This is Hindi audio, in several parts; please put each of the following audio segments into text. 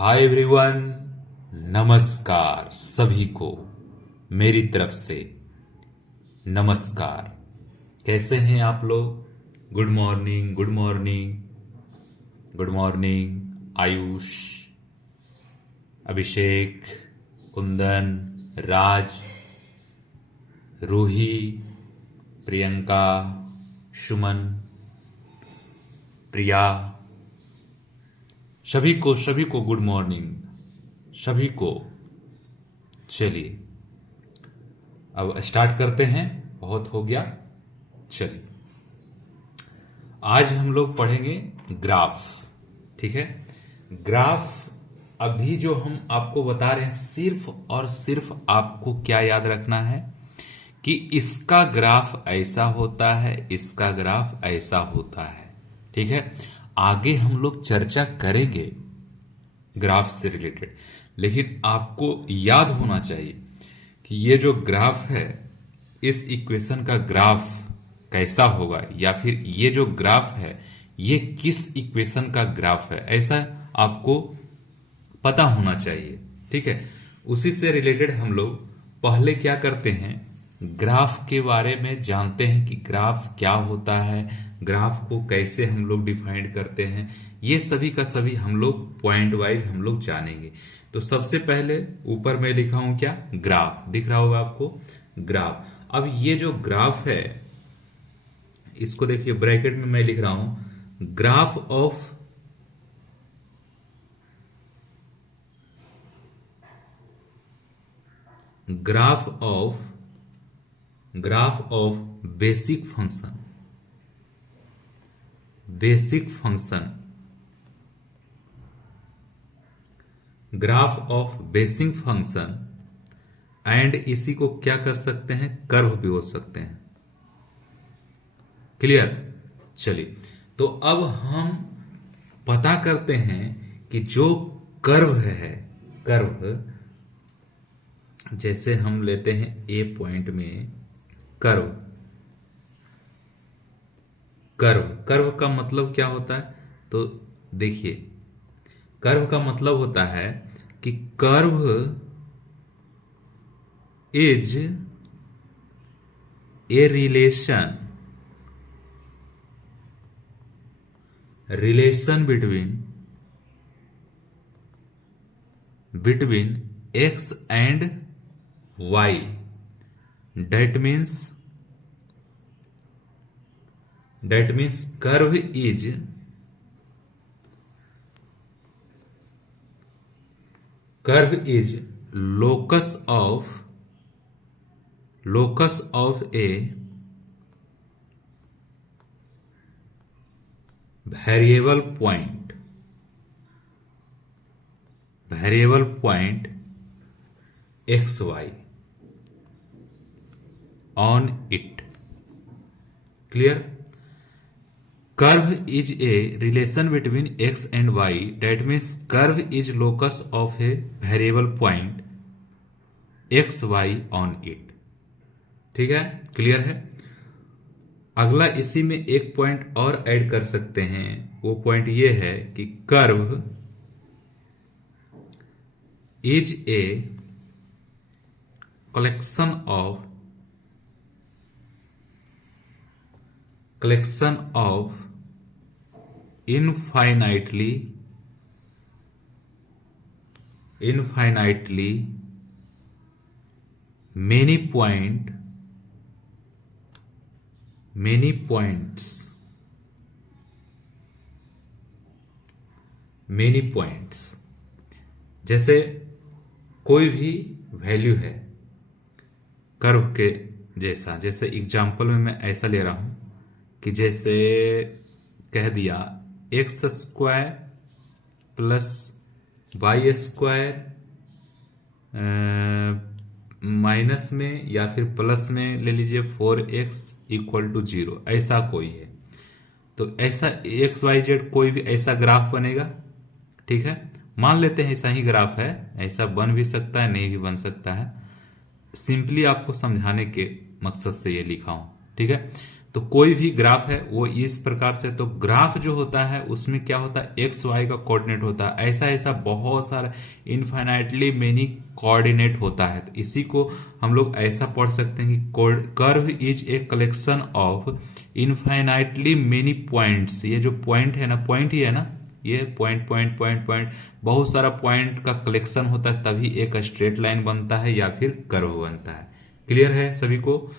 हाय एवरीवन, नमस्कार सभी को मेरी तरफ से नमस्कार। कैसे हैं आप लोग? Good morning, good morning, good morning. Ayush, Abhishek, Kundan, Raj, Ruhi, Priyanka, Suman, Priya, सभी को गुड मॉर्निंग, सभी को। चलिए अब स्टार्ट करते हैं, बहुत हो गया। चलिए आज हम लोग पढ़ेंगे ग्राफ। ठीक है, ग्राफ अभी जो हम आपको बता रहे हैं, सिर्फ और सिर्फ आपको क्या याद रखना है कि इसका ग्राफ ऐसा होता है, इसका ग्राफ ऐसा होता है। ठीक है, आगे हम लोग चर्चा करेंगे ग्राफ से रिलेटेड, लेकिन आपको याद होना चाहिए कि ये जो ग्राफ है, इस इक्वेशन का ग्राफ कैसा होगा, या फिर ये जो ग्राफ है ये किस इक्वेशन का ग्राफ है, ऐसा आपको पता होना चाहिए। ठीक है, उसी से रिलेटेड हम लोग पहले क्या करते हैं, ग्राफ के बारे में जानते हैं कि ग्राफ क्या होता है, ग्राफ को कैसे हम लोग डिफाइंड करते हैं, ये सभी का सभी हम लोग पॉइंट वाइज हम लोग जानेंगे। तो सबसे पहले ऊपर मैं लिखा हूं क्या, ग्राफ दिख रहा होगा आपको, ग्राफ। अब ये जो ग्राफ है, इसको देखिए ब्रैकेट में मैं लिख रहा हूं, graph of basic function, graph of basic function, and इसी को क्या कर सकते हैं, कर्व भी हो सकते हैं। क्लियर? चलिए तो अब हम पता करते हैं कि जो कर्व है, कर्व जैसे हम लेते हैं ए पॉइंट में कर्व, कर्व का मतलब क्या होता है, तो देखिए कर्व का मतलब होता है कि curve is a relation between x and y, that means curve is locus of a variable point xy on it. Clear? Curve is a relation between x and y, that means curve is locus of a variable point xy on it. ठीक है, क्लियर है। अगला इसी में एक पॉइंट और ऐड कर सकते हैं, वो पॉइंट ये है कि curve is A collection of infinitely many points। जैसे कोई भी वैल्यू है कर्व के जैसा, जैसे एग्जांपल में मैं ऐसा ले रहा हूं कि जैसे कह दिया x square plus y square minus में या फिर प्लस में ले लीजिए 4x इक्वल टू 0, ऐसा कोई है तो ऐसा एक्स वाई जेड कोई भी ऐसा ग्राफ बनेगा। ठीक है, मान लेते हैं ऐसा ही ग्राफ है, ऐसा बन भी सकता है, नहीं भी बन सकता है, सिंपली आपको समझाने के मकसद से ये लिखा हूं। ठीक है, तो कोई भी ग्राफ है वो इस प्रकार से, तो ग्राफ जो होता है उसमें क्या होता है, एक्स वाई का कोऑर्डिनेट होता है। ऐसा ऐसा बहुत सारा इनफाइनाइटली मेनी कोऑर्डिनेट होता है। तो इसी को हम लोग ऐसा पढ़ सकते हैं कि curve is a collection of infinitely many points. ये जो पॉइंट है ना, पॉइंट ही है ना, ये पॉइंट पॉइंट पॉइंट पॉइंट, बहुत सारा पॉइंट का कलेक्शन होता है, तभी एक स्ट्रेट लाइन बनता है या फिर कर्व बनता है। क्लियर है सभी को?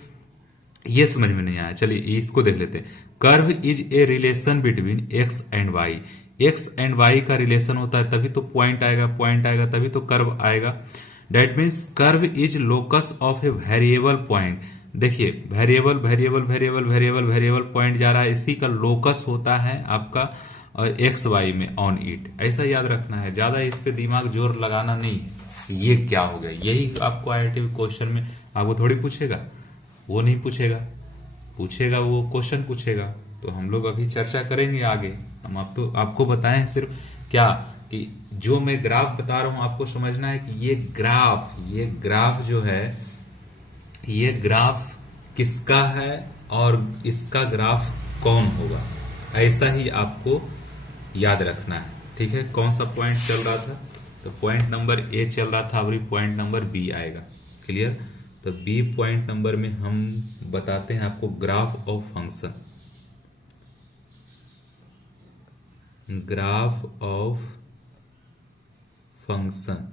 ये समझ में नहीं आया, चलिए इसको देख लेते हैं। Curve is a relation between x and y. X and y का रिलेशन होता है तभी तो पॉइंट आएगा, पॉइंट आएगा तभी तो कर्व आएगा। That means curve is locus of a variable point. देखिए variable variable variable variable variable point जा रहा है, इसी का लोकस होता है आपका एक्स वाई में ऑन इट। ऐसा याद रखना है, ज्यादा इस पे दिमाग जोर लगाना नहीं है। ये क्या हो गया, यही आपको आईआईटी क्वेश्चन में आपको थोड़ी पूछेगा, वो नहीं पूछेगा, पूछेगा वो क्वेश्चन पूछेगा। तो हम लोग अभी चर्चा करेंगे आगे। हम आपको बताएं सिर्फ क्या कि जो मैं ग्राफ बता रहा हूं आपको समझना है कि ये ग्राफ जो है, ये ग्राफ किसका है और इसका ग्राफ कौन होगा, ऐसा ही आपको याद रखना है। ठीक है, कौन सा पॉइंट चल रहा था, तो पॉइंट नंबर ए चल रहा था, अभी पॉइंट नंबर बी आएगा। क्लियर? तो बी पॉइंट नंबर में हम बताते हैं आपको graph of function. Graph of function,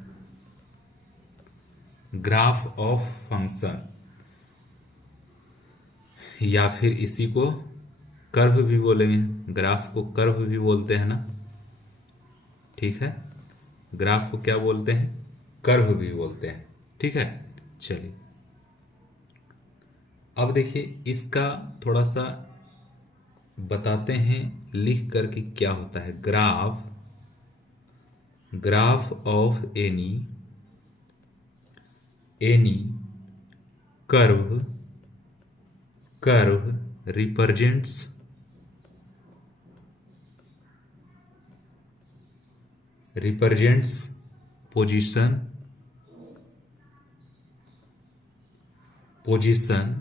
graph of function, या फिर इसी को कर्व भी बोलेंगे। ग्राफ को कर्व भी बोलते हैं ना, ठीक है, ग्राफ को क्या बोलते हैं, कर्व भी बोलते हैं। ठीक है, चलिए अब देखिए इसका थोड़ा सा बताते हैं लिख करके क्या होता है। Graph of any curve represents position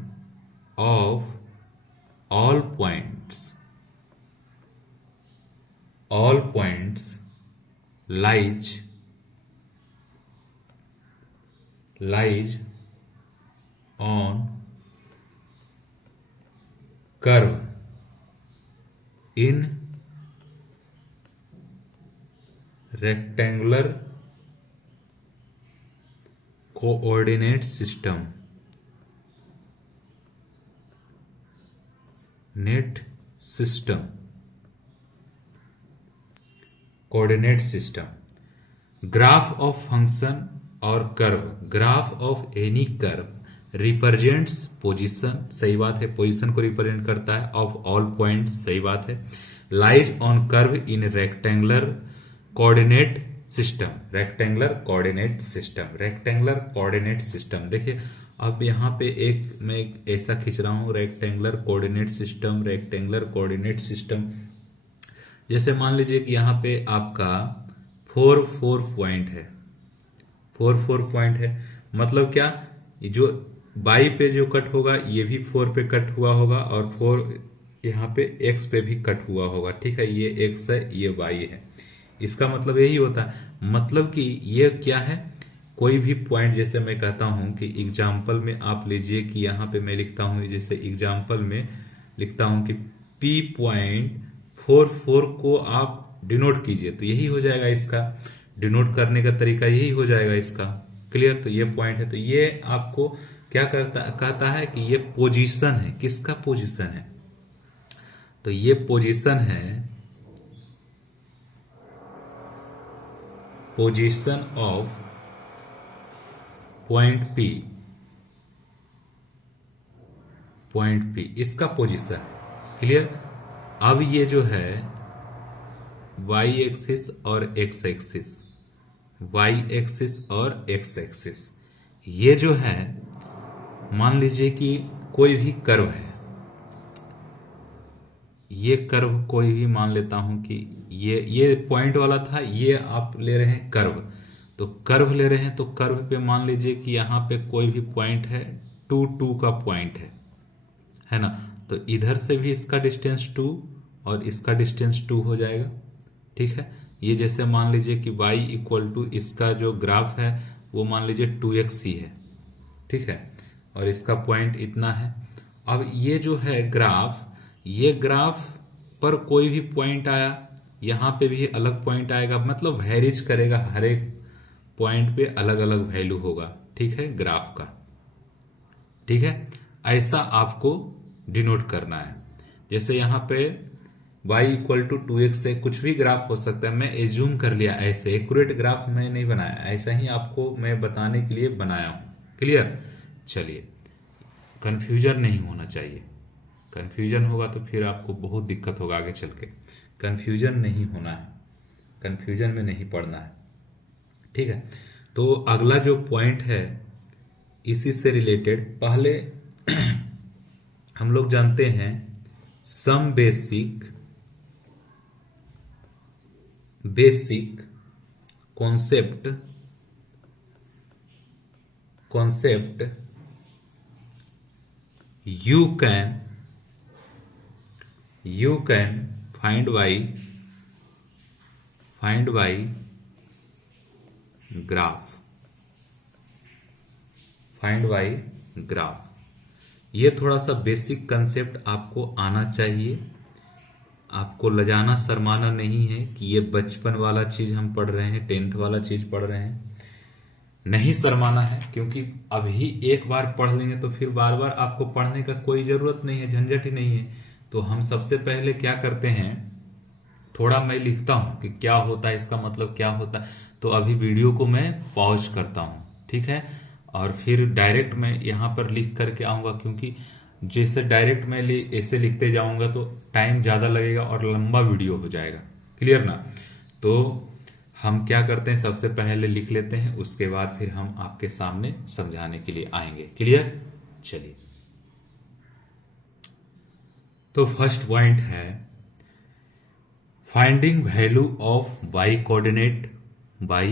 of all points lies on curve in rectangular coordinate system coordinate system. Graph of function और curve, graph of any curve represents position, सही बात है, पोजीशन को रिप्रेजेंट करता है, ऑफ ऑल पॉइंट्स, सही बात है, lies on curve in rectangular coordinate system. देखिए अब यहाँ पे मैं ऐसा खींच रहा हूं रेक्टेंगुलर कोऑर्डिनेट सिस्टम। जैसे मान लीजिए कि यहाँ पे आपका 4 पॉइंट है, 4 पॉइंट है, मतलब क्या, जो बाई पे जो कट होगा ये भी 4 पे कट हुआ होगा और 4 यहाँ पे x पे भी कट हुआ होगा। ठीक है, ये x है, ये y है। इसका मतलब यही होता है, मतलब कि ये क्या है, कोई भी पॉइंट, जैसे मैं कहता हूं कि एग्जाम्पल में आप लीजिए कि यहाँ पे मैं लिखता हूं, जैसे एग्जाम्पल में लिखता हूं कि P पॉइंट 4 को आप डिनोट कीजिए, तो यही हो जाएगा, इसका डिनोट करने का तरीका यही हो जाएगा इसका। क्लियर? तो ये पॉइंट है, तो ये आपको क्या कहता है कि ये पोजीशन है, किसका पोजीशन है, तो ये पोजीशन है, पोजीशन ऑफ पॉइंट P, इसका पोजीशन। क्लियर? अब ये जो है y एक्सिस और x एक्सिस, ये जो है, मान लीजिए कि कोई भी कर्व है, ये कर्व कोई भी मान लेता हूं कि ये पॉइंट वाला था, ये आप ले रहे हैं कर्व, तो कर्व ले रहे हैं, तो कर्व पे मान लीजिए कि यहाँ पे कोई भी पॉइंट है, 2 का पॉइंट है ना, तो इधर से भी इसका डिस्टेंस 2 और इसका डिस्टेंस 2 हो जाएगा। ठीक है, ये जैसे मान लीजिए कि y इक्वल टू इसका जो ग्राफ है वो मान लीजिए 2x ही है। ठीक है, और इसका पॉइंट इतना है। अब ये जो है ग्राफ, ये ग्राफ पर कोई भी पॉइंट आया, यहाँ पे भी अलग पॉइंट आएगा, मतलब वेरीज करेगा, हर एक पॉइंट पे अलग अलग वैल्यू होगा। ठीक है, ग्राफ का। ठीक है, ऐसा आपको डिनोट करना है। जैसे यहाँ पे y इक्वल टू 2x से कुछ भी ग्राफ हो सकता है, मैं एज्यूम कर लिया, ऐसे एक्यूरेट ग्राफ मैं नहीं बनाया, ऐसा ही आपको मैं बताने के लिए बनाया हूं। क्लियर? चलिए, कंफ्यूजन नहीं होना चाहिए। कंफ्यूजन होगा तो फिर आपको बहुत दिक्कत होगा आगे चल के। कंफ्यूजन नहीं होना है, कंफ्यूजन में नहीं पड़ना है। ठीक है, तो अगला जो पॉइंट है इसी से रिलेटेड, पहले हम लोग जानते हैं some basic concept you can find by graph. ये थोड़ा सा बेसिक कंसेप्ट आपको आना चाहिए। आपको लजाना शर्माना नहीं है कि ये बचपन वाला चीज हम पढ़ रहे हैं, 10th वाला चीज पढ़ रहे हैं, नहीं शर्माना है। क्योंकि अभी एक बार पढ़ लेंगे तो फिर बार बार आपको पढ़ने का कोई जरूरत नहीं है, झंझट ही नहीं है। तो हम सबसे पहले क्या करते हैं, थोड़ा मैं लिखता हूं कि क्या होता है, इसका मतलब क्या होता है। तो अभी वीडियो को मैं पॉज करता हूं, ठीक है, और फिर डायरेक्ट मैं यहां पर लिख करके आऊंगा। क्योंकि जैसे डायरेक्ट मैं ऐसे लिखते जाऊंगा तो टाइम ज्यादा लगेगा और लंबा वीडियो हो जाएगा। क्लियर ना? तो हम क्या करते हैं, सबसे पहले लिख लेते हैं, उसके बाद फिर हम आपके सामने समझाने के लिए आएंगे। क्लियर? चलिए, तो फर्स्ट पॉइंट है finding value of y coordinate y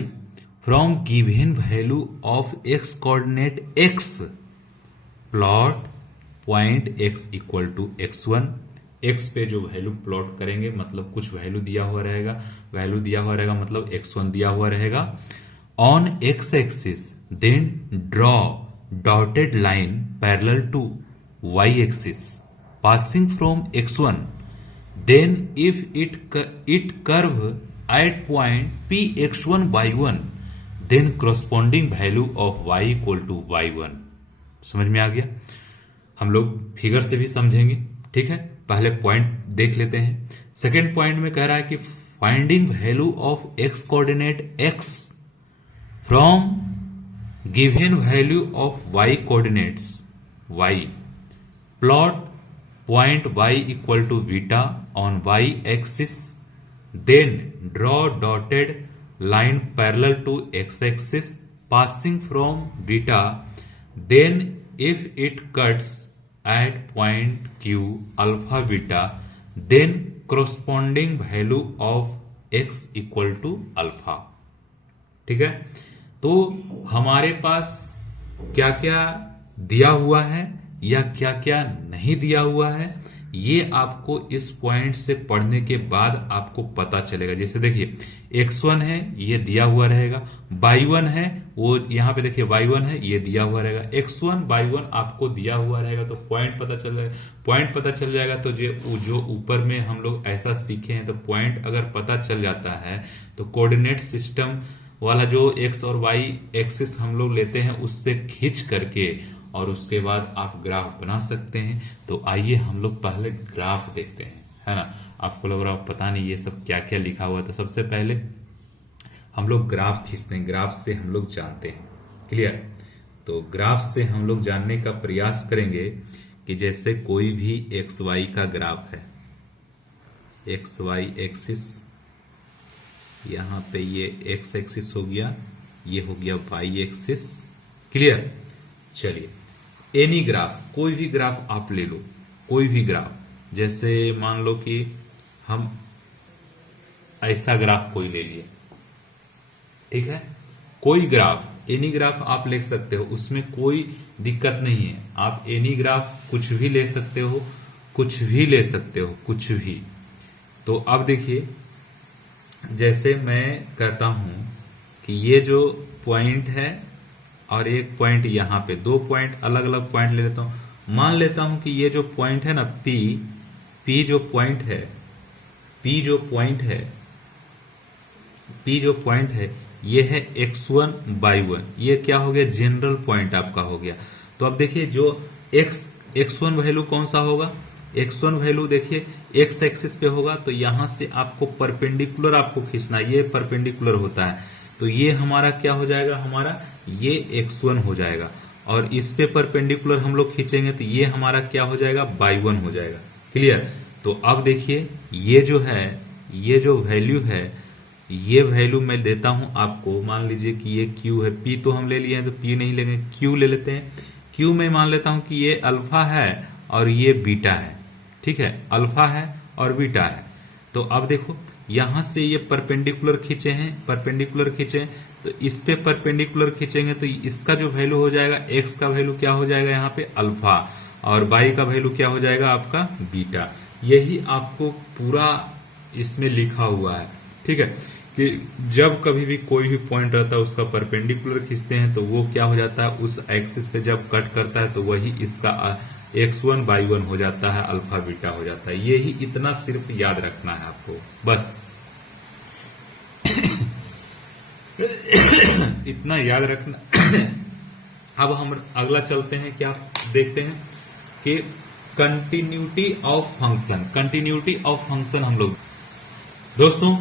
from given value of x coordinate x, plot point x equal to x1। x पे जो वैल्यू प्लॉट करेंगे, मतलब कुछ वैल्यू दिया हुआ रहेगा, मतलब x1 दिया हुआ रहेगा on x axis, then draw dotted line parallel to y axis passing from x1, then if it curve at point p x1 y1, then corresponding value of y equal to y1। समझ में आ गया? हम लोग फिगर से भी समझेंगे। ठीक है, पहले पॉइंट देख लेते हैं। सेकेंड पॉइंट में कह रहा है कि finding value of x coordinate x from given value of y coordinates y, plot point y equal to beta on y axis, then draw dotted line parallel to x axis passing from beta, then if it cuts at point q alpha beta, then corresponding value of x equal to alpha। ठीक है, तो हमारे पास क्या क्या दिया हुआ है या क्या क्या नहीं दिया हुआ है, ये आपको इस पॉइंट से पढ़ने के बाद आपको पता चलेगा। जैसे देखिए x1 है, ये दिया हुआ रहेगा, y1 है, वो यहां पे देखिए y1 है, ये दिया हुआ रहेगा, x1 y1 आपको दिया हुआ रहेगा। तो पॉइंट पता चल जाएगा। तो जो ऊपर में हम लोग ऐसा सीखे हैं, तो पॉइंट अगर पता चल जाता है तो कोऑर्डिनेट सिस्टम वाला जो x और y एक्सिस हम लोग लेते हैं, उससे खींच करके और उसके बाद आप ग्राफ बना सकते हैं। तो आइए हम लोग पहले ग्राफ देखते हैं, है ना। आपको लग रहा पता नहीं ये सब क्या क्या लिखा हुआ था। सबसे पहले हम लोग ग्राफ खींचते हैं, ग्राफ से हम लोग जानते हैं। क्लियर? तो ग्राफ से हम लोग जानने का प्रयास करेंगे कि जैसे कोई भी एक्स वाई का ग्राफ है, एक्स वाई एक्सिस, यहां पे ये एक्स एक्सिस हो गया, ये हो गया वाई एक्सिस। क्लियर? चलिए, एनी ग्राफ, कोई भी ग्राफ आप ले लो, कोई भी ग्राफ। जैसे मान लो कि हम ऐसा ग्राफ कोई ले लिए, ठीक है, कोई ग्राफ, एनी ग्राफ आप ले सकते हो, उसमें कोई दिक्कत नहीं है। आप एनी ग्राफ कुछ भी ले सकते हो, कुछ भी ले सकते हो, कुछ भी। तो अब देखिए, जैसे मैं कहता हूं कि ये जो पॉइंट है और एक पॉइंट यहां पे, दो पॉइंट अलग अलग पॉइंट ले लेता हूं। मान लेता हूं कि ये जो पॉइंट है ना पी जो पॉइंट है, पी जो पॉइंट है, पी जो पॉइंट है, ये है x1 y1। ये क्या हो गया, जनरल पॉइंट आपका हो गया। तो अब देखिए जो x1 वैल्यू कौन सा होगा, x1 वैल्यू देखिए x एक्सिस पे होगा, तो यहां से आपको परपेंडिकुलर आपको खींचना, ये परपेंडिकुलर होता है, तो ये हमारा क्या हो जाएगा, हमारा ये x1 हो जाएगा। और इस पे परपेंडिकुलर हम लोग खींचेंगे तो ये हमारा क्या हो जाएगा, y1 हो जाएगा। क्लियर। तो अब देखिए ये जो है, ये जो वैल्यू है, ये वैल्यू मैं देता हूं आपको। मान लीजिए कि ये Q है, P तो हम ले लिए हैं तो P नहीं लेंगे, Q ले लेते हैं। Q में मान लेता हूं कि ये अल्फा है और ये बीटा है, ठीक है, अल्फा है और बीटा है। तो अब देखो यहां से ये परपेंडिकुलर खींचे हैं, परपेंडिकुलर खींचे हैं, तो इस पे परपेंडिकुलर खींचेंगे तो इसका जो वैल्यू हो जाएगा, x का वैल्यू क्या हो जाएगा यहाँ पे अल्फा, और y का वैल्यू क्या हो जाएगा आपका बीटा। यही आपको पूरा इसमें लिखा हुआ है, ठीक है, कि जब कभी भी कोई भी पॉइंट रहता है उसका परपेंडिकुलर खींचते हैं तो वो क्या हो जाता है, उस एक्सिस पे जब कट करता है तो वही इसका x1 y1 हो जाता है, अल्फा बीटा हो जाता है। यही इतना सिर्फ याद रखना है आपको, बस इतना याद रखना। अब हम अगला चलते हैं, क्या देखते हैं कि continuity of function, continuity of function हम लोग दोस्तों,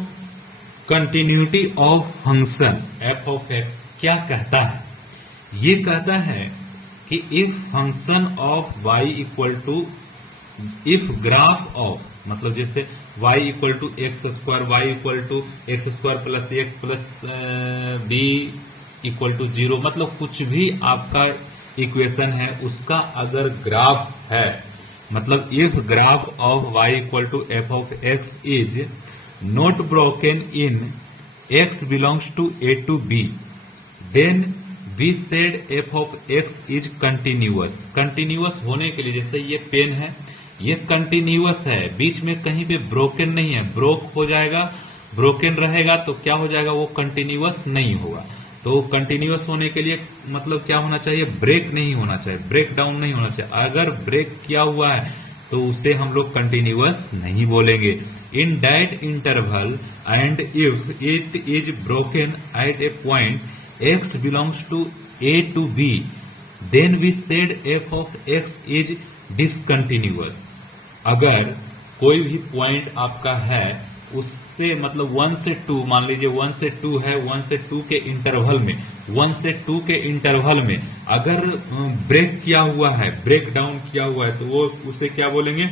continuity of function f of x क्या कहता है, ये कहता है कि if function of y equal to, if graph of, मतलब जैसे y equal to x square, y equal to x square plus x plus b equal to 0, मतलब कुछ भी आपका इक्वेशन है उसका अगर ग्राफ है, मतलब if graph of y equal to f of x is not broken in x belongs to a to b, then we said f of x is continuous। continuous होने के लिए, जैसे ये पेन है, ये कंटिन्यूअस है, बीच में कहीं पे ब्रोकन नहीं है, ब्रोक हो जाएगा, ब्रोकन रहेगा तो क्या हो जाएगा, वो कंटिन्यूअस नहीं होगा। तो कंटिन्यूअस होने के लिए मतलब क्या होना चाहिए, ब्रेक नहीं होना चाहिए, ब्रेक डाउन नहीं होना चाहिए। अगर ब्रेक किया हुआ है तो उसे हम लोग कंटिन्यूअस नहीं बोलेंगे। in that interval and if it is broken at a point x belongs to a to b, then we said f of x is discontinuous। अगर कोई भी पॉइंट आपका है उससे मतलब 1 से 2, मान लीजिए 1 से 2 है, 1 से 2 के इंटरवल में, 1 से 2 के इंटरवल में अगर ब्रेक किया हुआ है, ब्रेक डाउन किया हुआ है, तो वो उसे क्या बोलेंगे,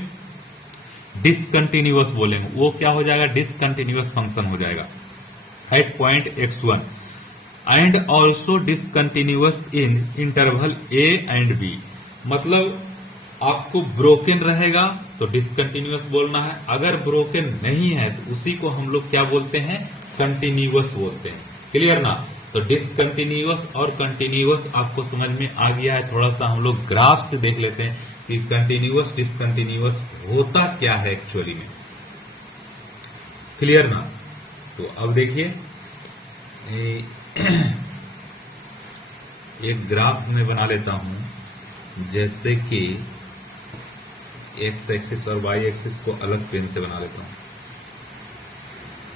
डिसकंटिन्यूअस बोलेंगे। वो क्या हो जाएगा, डिसकंटिन्यूअस फंक्शन हो जाएगा at point x1 and also discontinuous in interval a and b। मतलब आपको ब्रोकन रहेगा तो डिसकंटिन्यूअस बोलना है, अगर ब्रोकन नहीं है तो उसी को हम लोग क्या बोलते हैं, कंटिन्यूअस बोलते हैं। क्लियर ना। तो डिसकंटिन्यूअस और कंटिन्यूअस आपको समझ में आ गया है। थोड़ा सा हम लोग ग्राफ से देख लेते हैं कि कंटिन्यूअस डिसकंटिन्यूअस होता क्या है एक्चुअली में। क्लियर ना। तो अब देखिए एक ग्राफ में बना लेता हूं, जैसे कि एक्स एक्सिस और वाई एक्सिस को अलग पेन से बना लेता हूं।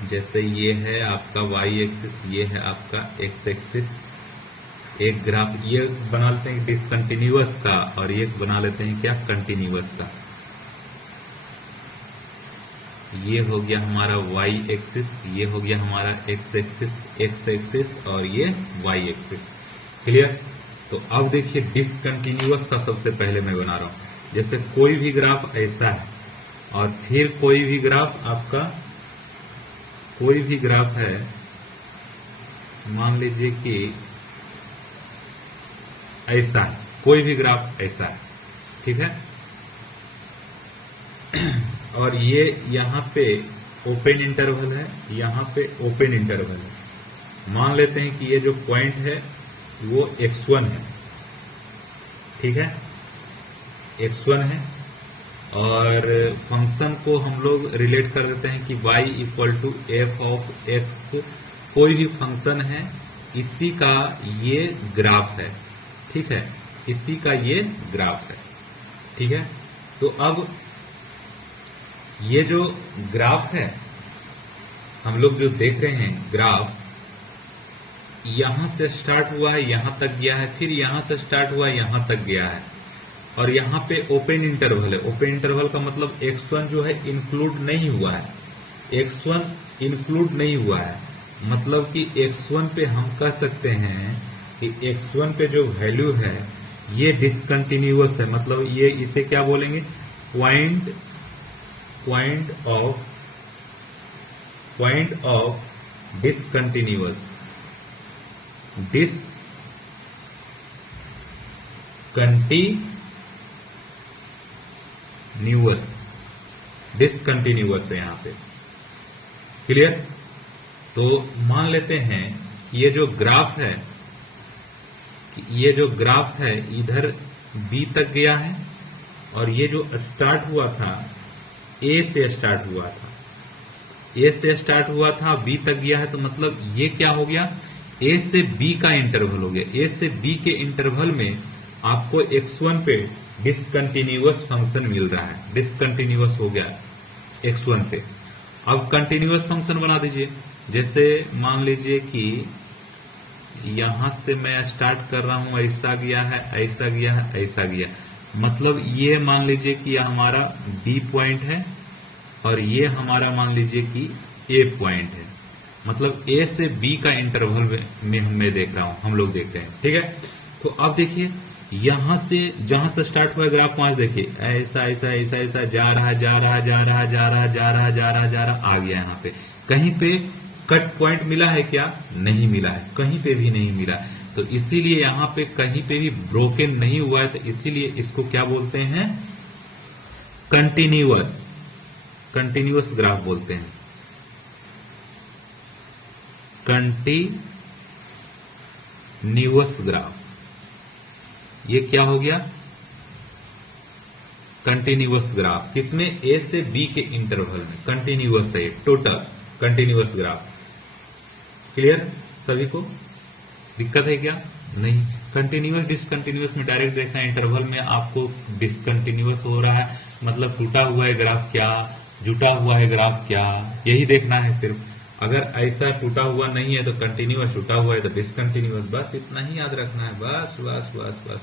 जैसे ये है आपका वाई एक्सिस, ये है आपका एक्स एक्सिस। एक ग्राफ ये बना लेते हैं डिसकंटिन्यूअस का और एक बना लेते हैं क्या, कंटिन्यूअस का। ये हो गया हमारा y एक्सिस, ये हो गया हमारा x एक्सिस और ये y एक्सिस। क्लियर। तो अब देखिए डिसकंटिन्यूअस का सबसे पहले मैं बना रहा हूं। जैसे कोई भी ग्राफ ऐसा है और फिर कोई भी ग्राफ आपका, कोई भी ग्राफ है, मान लीजिए कि ऐसा है, कोई भी ग्राफ ऐसा है, ठीक है। और ये यहां पे ओपन इंटरवल है, यहां पे ओपन इंटरवल है। मान लेते हैं कि ये जो पॉइंट है वो x1 है, ठीक है, x1 है। और फंक्शन को हम लोग रिलेट कर देते हैं कि y equal to f of x, कोई भी फंक्शन है इसी का ये ग्राफ है, ठीक है, इसी का ये ग्राफ है, ठीक है। तो अब ये जो ग्राफ है हम लोग जो देख रहे हैं ग्राफ, यहां से स्टार्ट हुआ है यहां तक गया है, फिर यहां से स्टार्ट हुआ यहां तक गया है, और यहां पे ओपन इंटरवल है। ओपन इंटरवल का मतलब x1 जो है इंक्लूड नहीं हुआ है, x1 इंक्लूड नहीं हुआ है, मतलब कि x1 पे हम कह सकते हैं कि x1 पे जो वैल्यू है ये डिसकंटिन्यूअस है, मतलब ये इसे क्या बोलेंगे, पॉइंट ऑफ डिसकंटिन्यूअस, डिसकंटिन्यूअस है यहां पे, क्लियर। तो मान लेते हैं ये जो ग्राफ है, ये जो ग्राफ है इधर बी तक गया है, और ये जो स्टार्ट हुआ था ए से स्टार्ट हुआ था, ए से स्टार्ट हुआ था बी तक गया है, तो मतलब ये क्या हो गया, ए से बी का इंटरवल हो गया। ए से बी के इंटरवल में आपको x1 पे डिसकंटिन्यूअस फंक्शन मिल रहा है, डिसकंटिन्यूअस हो गया x1 पे। अब कंटिन्यूअस फंक्शन बना दीजिए, जैसे मान लीजिए कि यहां से मैं स्टार्ट कर रहा हूं, ऐसा गया है, ऐसा गया है, ऐसा गया, मतलब ये मान लीजिए कि यह हमारा बी पॉइंट है और ये हमारा मान लीजिए कि ए पॉइंट है, मतलब ए से बी का इंटरवल में मैं देख रहा हूं, हम लोग देख रहे हैं, ठीक है। तो अब देखिए यहां से जहां से स्टार्ट हुआ ग्राफ वहां देखिए ऐसा ऐसा ऐसा ऐसा जा रहा जा रहा जा रहा जा रहा जा रहा जा रहा जा रहा आ गया। यहां पे कहीं पे कट पॉइंट मिला है क्या, नहीं मिला है, कहीं पे भी नहीं मिला, तो इसीलिए यहां पे कहीं पे भी ब्रोकन नहीं हुआ है, तो इसीलिए इसको क्या बोलते हैं, कंटिन्यूअस, कंटिन्यूअस ग्राफ बोलते हैं, कंटिन्यूअस ग्राफ। ये क्या हो गया, कंटिन्यूअस ग्राफ, किसमें, ए से बी के इंटरवल में कंटिन्यूअस है, टोटल कंटिन्यूअस ग्राफ। क्लियर, सभी को दिक्कत है क्या, नहीं। कंटिन्यूअस डिसकंटिन्यूअस में डायरेक्ट देखना, इंटरवल में आपको डिसकंटिन्यूअस हो रहा है, मतलब टूटा हुआ है ग्राफ क्या, जुटा हुआ है ग्राफ क्या, यही देखना है सिर्फ। अगर ऐसा टूटा हुआ नहीं है तो कंटिन्यूअस, टूटा हुआ है तो डिसकंटिन्यूअस, बस इतना ही याद रखना है, बस बस बस बस,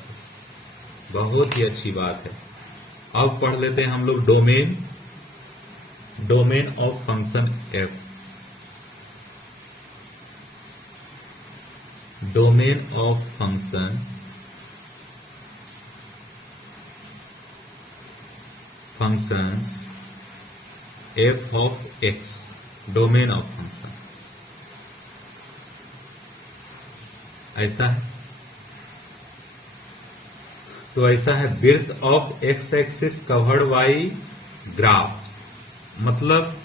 बहुत ही अच्छी बात है। अब पढ़ लेते हैं हम लोग domain, domain of function F, domain of function functions F of x, domain of function ऐसा है, तो ऐसा है, width of x axis covered by graphs, मतलब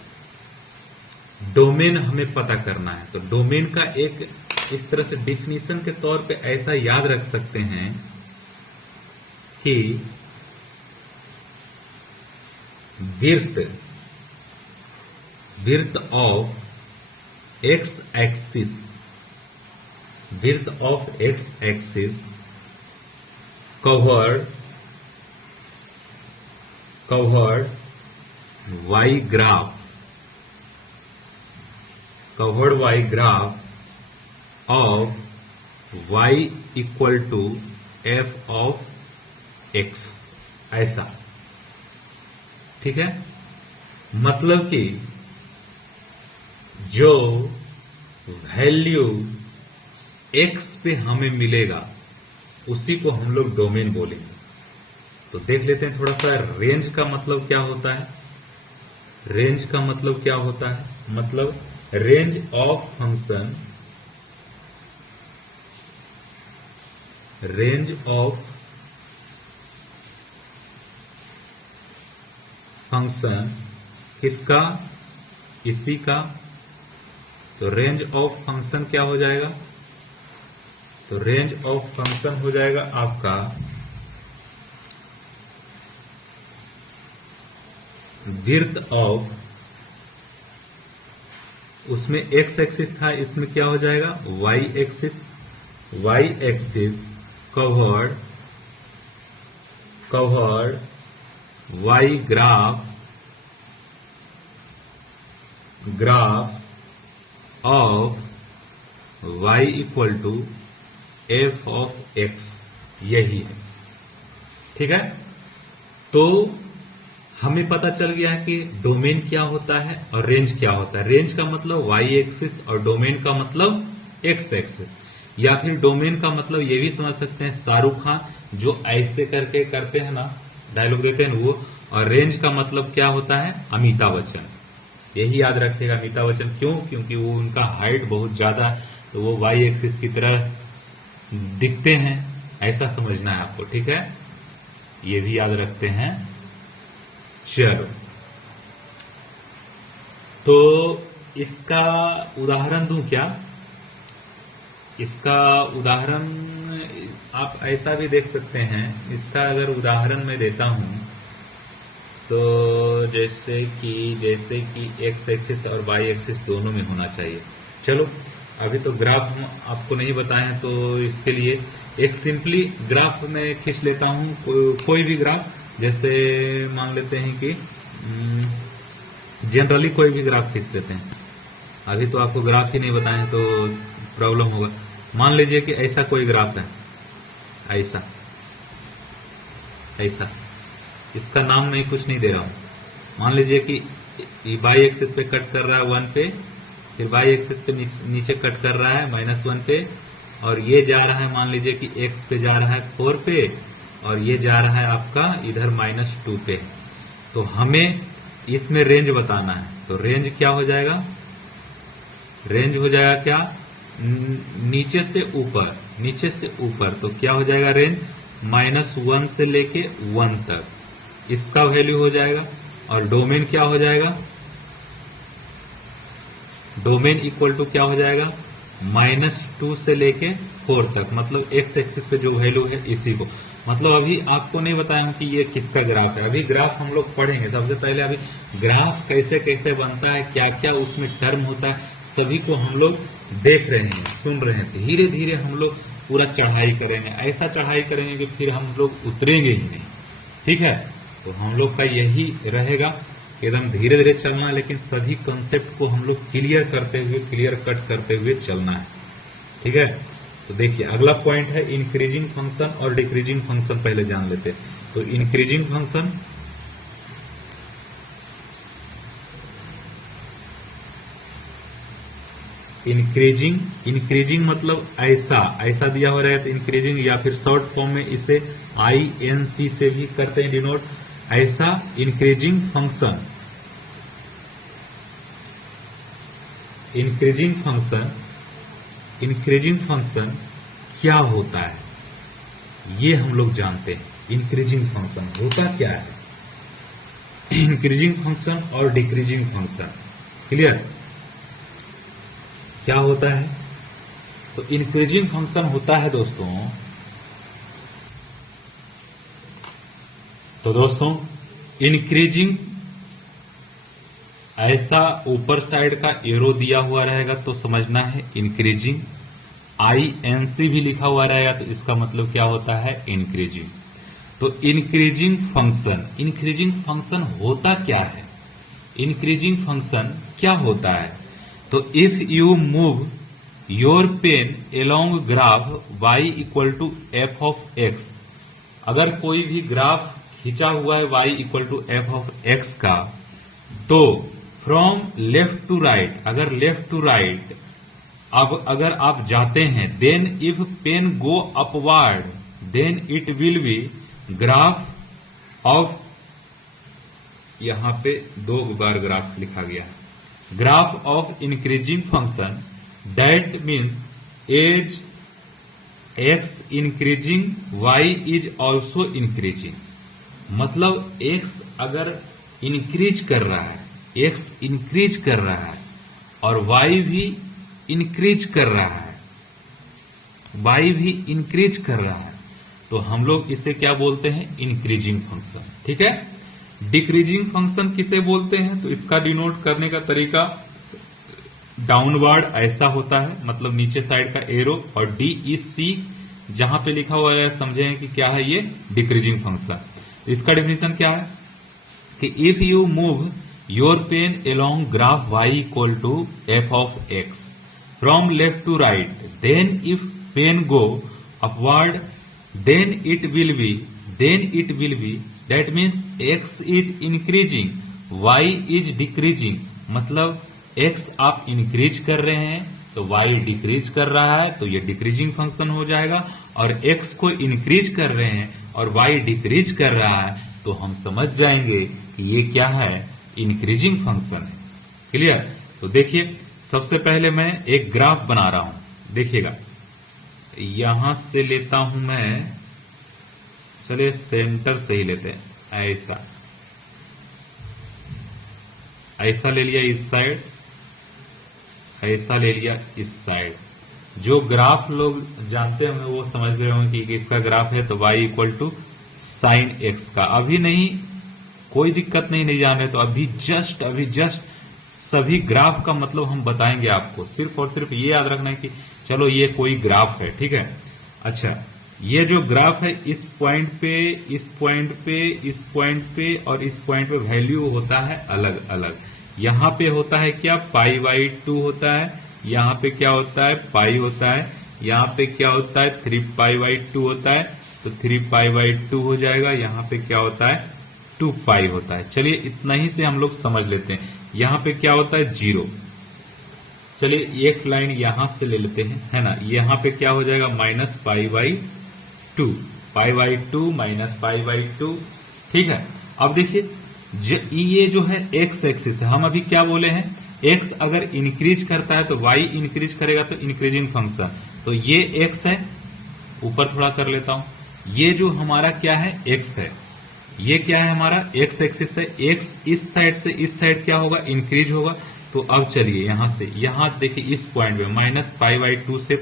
डोमेन हमें पता करना है, तो डोमेन का एक इस तरह से डिफिनीशन के तौर पे ऐसा याद रख सकते हैं कि width of x axis, width of x axis covered by graph, covered by graph of y equal to f of x, ऐसा, ठीक है। मतलब कि जो वैल्यू x पे हमें मिलेगा उसी को हम लोग डोमेन बोलेंगे। तो देख लेते हैं थोड़ा सा, रेंज का मतलब क्या होता है, रेंज का मतलब क्या होता है, मतलब range of function, range of function किसका, इसी का, तो रेंज ऑफ फंक्शन क्या हो जाएगा, तो रेंज ऑफ फंक्शन हो जाएगा आपका विड्थ ऑफ, उसमें एक्स एक्सिस था, इसमें क्या हो जाएगा y axis, y axis covered by graph of y equal to f of x, यही है। ठीक है, तो हमें पता चल गया है कि डोमेन क्या होता है और रेंज क्या होता है। रेंज का मतलब y एक्सिस और डोमेन का मतलब x एक्सिस, या फिर डोमेन का मतलब ये भी समझ सकते हैं शाहरुख खान जो ऐसे करके करते हैं ना, डायलॉग देते हैं वो, और रेंज का मतलब क्या होता है अमिताभ बच्चन। यही याद रखिएगा, अमिताभ बच्चन क्यों, क्योंकि वो उनका हाइट बहुत ज्यादा है, तो वो वाई एक्सिस की तरह दिखते हैं, ऐसा समझना है आपको। ठीक है, ये भी याद रखते हैं। चलो, तो इसका उदाहरण दूं क्या? इसका उदाहरण आप ऐसा भी देख सकते हैं। इसका अगर उदाहरण मैं देता हूं तो जैसे कि एक्स एक्सिस और वाई एक्सिस दोनों में होना चाहिए। चलो, अभी तो ग्राफ हम आपको नहीं बताए हैं, तो इसके लिए एक सिंपली ग्राफ में खींच लेता हूं, कोई भी ग्राफ। जैसे मान लेते हैं कि जनरली कोई भी ग्राफ खींच लेते हैं। अभी तो आपको ग्राफ ही नहीं बताएं तो प्रॉब्लम होगा। मान लीजिए कि ऐसा कोई ग्राफ है, ऐसा ऐसा, इसका नाम मैं कुछ नहीं दे रहा हूं। मान लीजिए कि वाई एक्सिस पे कट कर रहा है 1 पे, फिर वाई एक्सिस पे नीचे कट कर रहा है -1 पे, और ये जा रहा है मान लीजिए कि एक्स पे जा रहा है 4 पे, और ये जा रहा है आपका इधर -2 पे। तो हमें इसमें रेंज बताना है, तो रेंज क्या हो जाएगा? रेंज हो जाएगा क्या? नीचे से ऊपर, तो क्या हो जाएगा रेंज? -1 से लेके 1 तक इसका वैल्यू हो जाएगा। और डोमेन क्या हो जाएगा? डोमेन इक्वल टू क्या हो जाएगा? -2 से लेके 4 तक, मतलब एक्स एक्सिस पे जो वैल्यू है इसी को। मतलब अभी आपको नहीं बताया हूं कि ये किसका ग्राफ है, अभी ग्राफ हम लोग पढ़ेंगे। सबसे पहले अभी ग्राफ कैसे कैसे बनता है, क्या क्या उसमें टर्म होता है, सभी को हम लोग देख रहे हैं, सुन रहे हैं। धीरे धीरे हम लोग पूरा चढ़ाई करेंगे, ऐसा चढ़ाई करेंगे कि फिर हम लोग उतरेंगे ही नहीं। ठीक है, तो हम लोग का यही रहेगा, एकदम धीरे धीरे चलना है, लेकिन सभी कंसेप्ट को हम लोग क्लियर कट करते हुए चलना है। ठीक है, तो देखिए अगला पॉइंट है इंक्रीजिंग फंक्शन और डिक्रीजिंग फंक्शन। पहले जान लेते हैं। तो इंक्रीजिंग फंक्शन, इंक्रीजिंग मतलब ऐसा दिया हो रहा है तो इंक्रीजिंग, या फिर शॉर्ट फॉर्म में इसे INC से भी करते हैं डिनोट। ऐसा इंक्रीजिंग फंक्शन, इंक्रीजिंग फंक्शन क्या होता है ये हम लोग जानते हैं। इंक्रीजिंग फंक्शन होता क्या है? इंक्रीजिंग फंक्शन और डिक्रीजिंग फंक्शन, क्लियर? क्या होता है? तो इंक्रीजिंग फंक्शन होता है दोस्तों, इंक्रीजिंग ऐसा ऊपर साइड का एरो दिया हुआ रहेगा तो समझना है इंक्रीजिंग। INC भी लिखा हुआ रहेगा तो इसका मतलब क्या होता है? इंक्रीजिंग। तो इंक्रीजिंग फंक्शन होता क्या है? इंक्रीजिंग फंक्शन क्या होता है? तो if you move your pen along graph y equal to f of x, अगर कोई भी ग्राफ खींचा हुआ है y equal to f of x का, तो फ्रॉम लेफ्ट टू राइट, अगर लेफ्ट टू राइट अब अगर आप जाते हैं, then if pen go upward then it will be graph of, यहां पे 2 बार ग्राफ लिखा गया है, graph of increasing function, that means as x increasing y is also increasing. मतलब एक्स अगर इंक्रीज कर रहा है, एक्स इंक्रीज कर रहा है और वाई भी इंक्रीज कर रहा है, वाई भी इंक्रीज कर रहा है, तो हम लोग इसे क्या बोलते हैं? Increasing function. ठीक है, डिक्रीजिंग फंक्शन किसे बोलते हैं? तो इसका डिनोट करने का तरीका डाउनवर्ड ऐसा होता है, मतलब नीचे साइड का एरो, और डी ई सी जहां पे लिखा हुआ है समझें कि क्या है ये डिक्रीजिंग फंक्शन। तो इसका डेफिनेशन क्या है कि if you move your pen along graph y equal to f of x from left to right, then if pen go upward then it will be that means x is increasing, y is decreasing, मतलब x आप इंक्रीज कर रहे हैं तो y डिक्रीज कर रहा है, तो ये डिक्रीजिंग फंक्शन हो जाएगा। और x को इंक्रीज कर रहे हैं और y डिक्रीज कर रहा है तो हम समझ जाएंगे कि ये क्या है, इंक्रीजिंग फंक्शन है। क्लियर? तो देखिए सबसे पहले मैं एक ग्राफ बना रहा हूं, देखिएगा यहां से लेता हूं मैं, चलिए सेंटर से ही लेते हैं, ऐसा ले लिया इस साइड, ऐसा ले लिया इस साइड। जो ग्राफ लोग जानते होंगे वो समझ रहे होंगे कि इसका ग्राफ है तो y equal to sine x का। अभी नहीं, कोई दिक्कत नहीं जाने तो अभी जस्ट सभी ग्राफ का मतलब हम बताएंगे आपको। सिर्फ और सिर्फ ये याद रखना है कि चलो ये कोई ग्राफ है, ठीक है। अच्छा, ये जो ग्राफ है इस पॉइंट पे, इस पॉइंट पे, इस पॉइंट पे और इस पॉइंट पे वैल्यू होता है अलग अलग। यहाँ पे होता है क्या, पाई बाई 2 होता है, यहाँ पे क्या होता है, पाई होता है, यहाँ पे क्या होता है 3 पाई बाई 2 होता है, तो 3 पाई बाई 2 हो जाएगा। यहाँ पे क्या होता है 2 पाई होता है। चलिए इतना ही से हम लोग समझ लेते हैं। यहाँ पे क्या होता है 0। चलिए एक लाइन यहां से ले लेते हैं, है ना। यहाँ पे क्या हो जाएगा minus pi by 2, pi by 2 minus pi by 2, ठीक है। अब देखिए ये जो है एक्स एक्सिस है, हम अभी क्या बोले हैं, एक्स अगर इंक्रीज करता है तो वाई इंक्रीज करेगा, तो इंक्रीजिंग फंक्शन। तो ये एक्स है, ऊपर थोड़ा कर लेता हूं, ये जो हमारा क्या है एक्स है, ये क्या है हमारा एक्स एक्सिस है। एक्स इस साइड से इस साइड क्या होगा, इंक्रीज होगा। तो अब चलिए यहां से यहां देखिए इस पॉइंट पे माइनस पाई बाई 2 से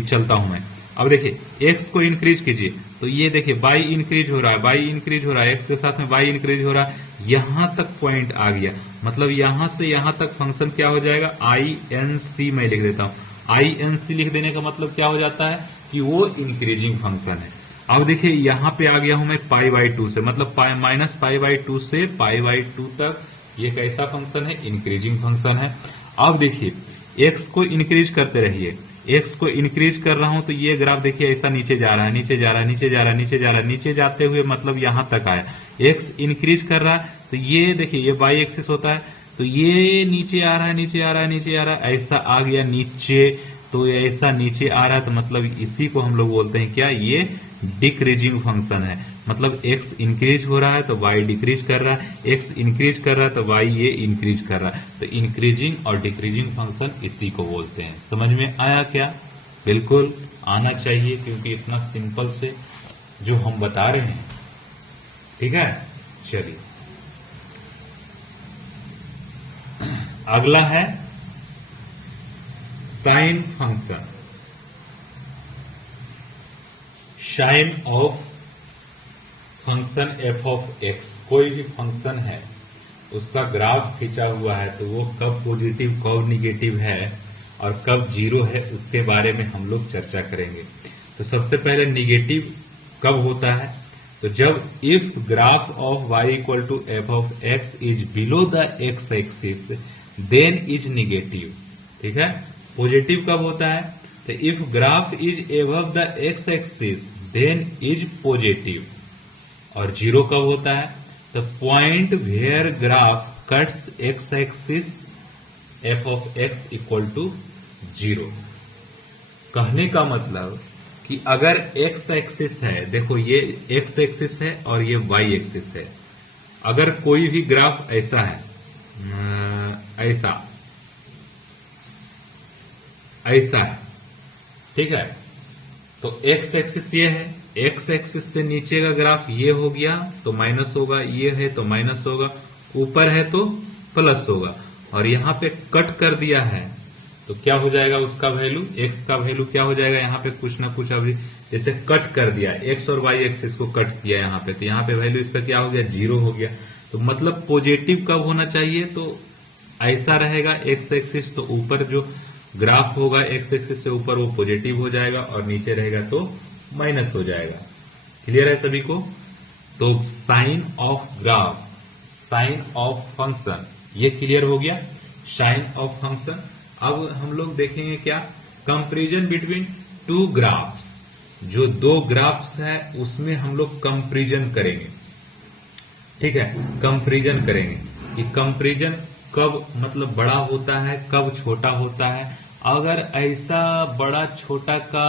चलता हूं मैं। अब देखिए एक्स को इंक्रीज कीजिए तो ये देखिए बाई इंक्रीज हो रहा है, बाई इंक्रीज हो रहा है, एक्स के साथ में बाई इंक्रीज हो रहा है। यहां तक पॉइंट आ गया, मतलब यहां से यहां तक फंक्शन क्या हो जाएगा, आई एन सी मैं लिख देता हूं। आई एन सी लिख देने का मतलब क्या हो जाता है कि वो इंक्रीजिंग फंक्शन है। अब देखिए यहां पे आ गया हूं मैं पाई बाई 2 से, मतलब माइनस पाई बाई 2 से पाई बाई 2 तक। ये कैसा फंक्शन है, इंक्रीजिंग फंक्शन है। अब देखिए एक्स को इंक्रीज करते रहिए, एक्स को इंक्रीज कर रहा हूं तो ये ग्राफ देखिए ऐसा नीचे जा रहा है, नीचे जा रहा है, नीचे जा रहा है, नीचे जा रहा है, नीचे जाते हुए मतलब यहां तक आया। एक्स इंक्रीज कर रहा है तो ये देखिए ये बाई एक्सिस होता है, तो ये नीचे आ रहा है, नीचे आ रहा है, नीचे आ रहा है, ऐसा आ गया नीचे। तो ऐसा नीचे आ रहा है तो मतलब इसी को हम लोग बोलते हैं क्या, ये डिक्रीजिंग फंक्शन है। मतलब x इंक्रीज हो रहा है तो y डिक्रीज कर रहा है, x इंक्रीज कर रहा है तो y ये इंक्रीज कर रहा है। तो इंक्रीजिंग और डिक्रीजिंग फंक्शन इसी को बोलते हैं। समझ में आया क्या? बिल्कुल आना चाहिए, क्योंकि इतना सिंपल से जो हम बता रहे हैं, ठीक है। चलिए अगला है sign function. Sign of function f of x, कोई भी फंक्शन है उसका ग्राफ खींचा हुआ है तो वो कब पॉजिटिव कब निगेटिव है और कब जीरो है उसके बारे में हम लोग चर्चा करेंगे। तो सबसे पहले निगेटिव कब होता है, तो जब if graph of y equal to f of x is below the x axis then is negative, ठीक है। पॉजिटिव कब होता है, तो if graph is above the x axis then is positive. और जीरो कब होता है, the point where graph cuts x axis f of x equal to 0। कहने का मतलब कि अगर एक्स एक्सिस है, देखो ये एक्स एक्सिस है और ये वाई एक्सिस है, अगर कोई भी ग्राफ ऐसा है, ऐसा है, ठीक है, तो एक्स एक्सिस ये है, एक्स एक्सिस से नीचे का ग्राफ ये हो गया तो माइनस होगा, ये है तो माइनस होगा, ऊपर है तो प्लस होगा। और यहां पे कट कर दिया है तो क्या हो जाएगा उसका वैल्यू, एक्स का वैल्यू क्या हो जाएगा, यहाँ पे कुछ ना कुछ अभी जैसे कट कर दिया एक्स और वाई एक्सिस को कट किया यहाँ पे, तो यहाँ पे वैल्यू इसका क्या हो गया, 0 हो गया। तो मतलब पॉजिटिव कब होना चाहिए, तो ऐसा रहेगा एक्स एक्सिस, तो ऊपर जो ग्राफ होगा एक्स एक्सिस से ऊपर वो पॉजिटिव हो जाएगा और नीचे रहेगा तो माइनस हो जाएगा। क्लियर है सभी को। तो sign of graph, sign of function, ये क्लियर हो गया, साइन ऑफ फंक्शन। अब हम लोग देखेंगे क्या, कंपैरिजन बिटवीन टू ग्राफ्स, जो दो ग्राफ्स है उसमें हम लोग कंपैरिजन करेंगे। ठीक है, कंपैरिजन करेंगे कि कंपैरिजन कब मतलब बड़ा होता है, कब छोटा होता है। अगर ऐसा बड़ा छोटा का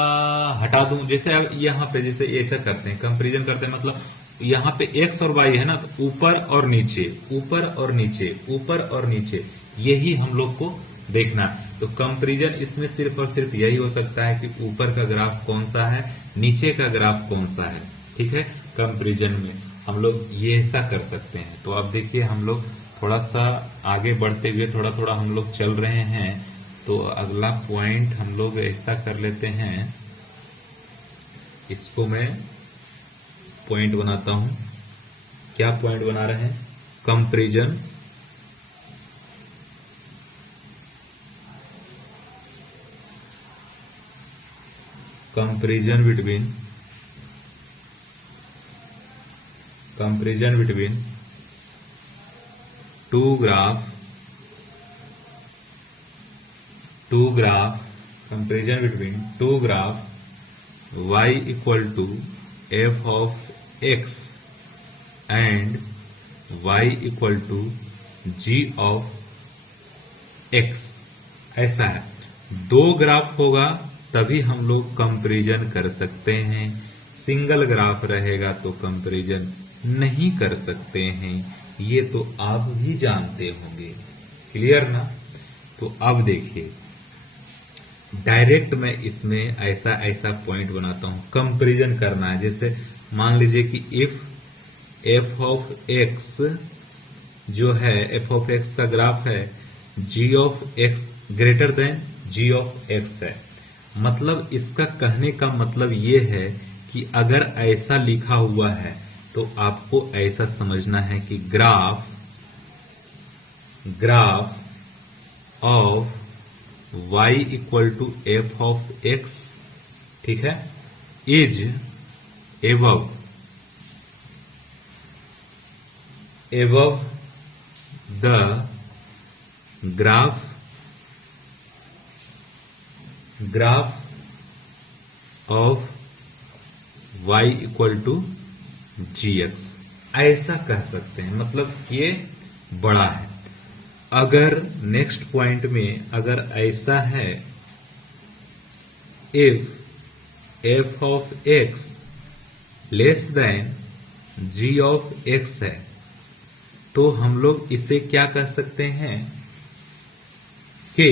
हटा दूं, जैसे अब यहाँ पे जैसे ऐसा करते हैं, कंपैरिजन करते हैं, मतलब यहाँ पे एक्स और वाई है ना, तो ऊपर और नीचे, ऊपर और नीचे, ऊपर और नीचे, यही हम लोग को देखना है। तो कंपैरिजन इसमें सिर्फ और सिर्फ यही हो सकता है कि ऊपर का ग्राफ कौन सा है, नीचे का ग्राफ कौन सा है। ठीक है, कंपैरिजन में हम लोग ये ऐसा कर सकते हैं। तो अब देखिए हम लोग थोड़ा सा आगे बढ़ते हुए थोड़ा थोड़ा हम लोग चल रहे हैं। तो अगला पॉइंट हम लोग ऐसा कर लेते हैं, इसको मैं पॉइंट बनाता हूं। क्या पॉइंट बना रहे हैं, comparison, comparison between two graph, comparison between two graph, y equal to f of x and y equal to g of x। ऐसा है, दो ग्राफ होगा तभी हम लोग कंपैरिजन कर सकते हैं, सिंगल ग्राफ रहेगा तो कंपैरिजन नहीं कर सकते हैं, ये तो आप भी जानते होंगे। क्लियर ना। तो अब देखिए डायरेक्ट मैं इसमें ऐसा ऐसा पॉइंट बनाता हूं, कंपैरिजन करना है। जैसे मान लीजिए कि इफ f ऑफ x जो है, f ऑफ x का ग्राफ है g of x greater than g of x है। मतलब इसका कहने का मतलब ये है कि अगर ऐसा लिखा हुआ है तो आपको ऐसा समझना है कि graph of y equal to f of x, ठीक है, is above the graph of y equal to gx। ऐसा कह सकते हैं, मतलब ये बड़ा है। अगर नेक्स्ट पॉइंट में अगर ऐसा है, if f of x less than g of x है, तो हम लोग इसे क्या कह सकते हैं कि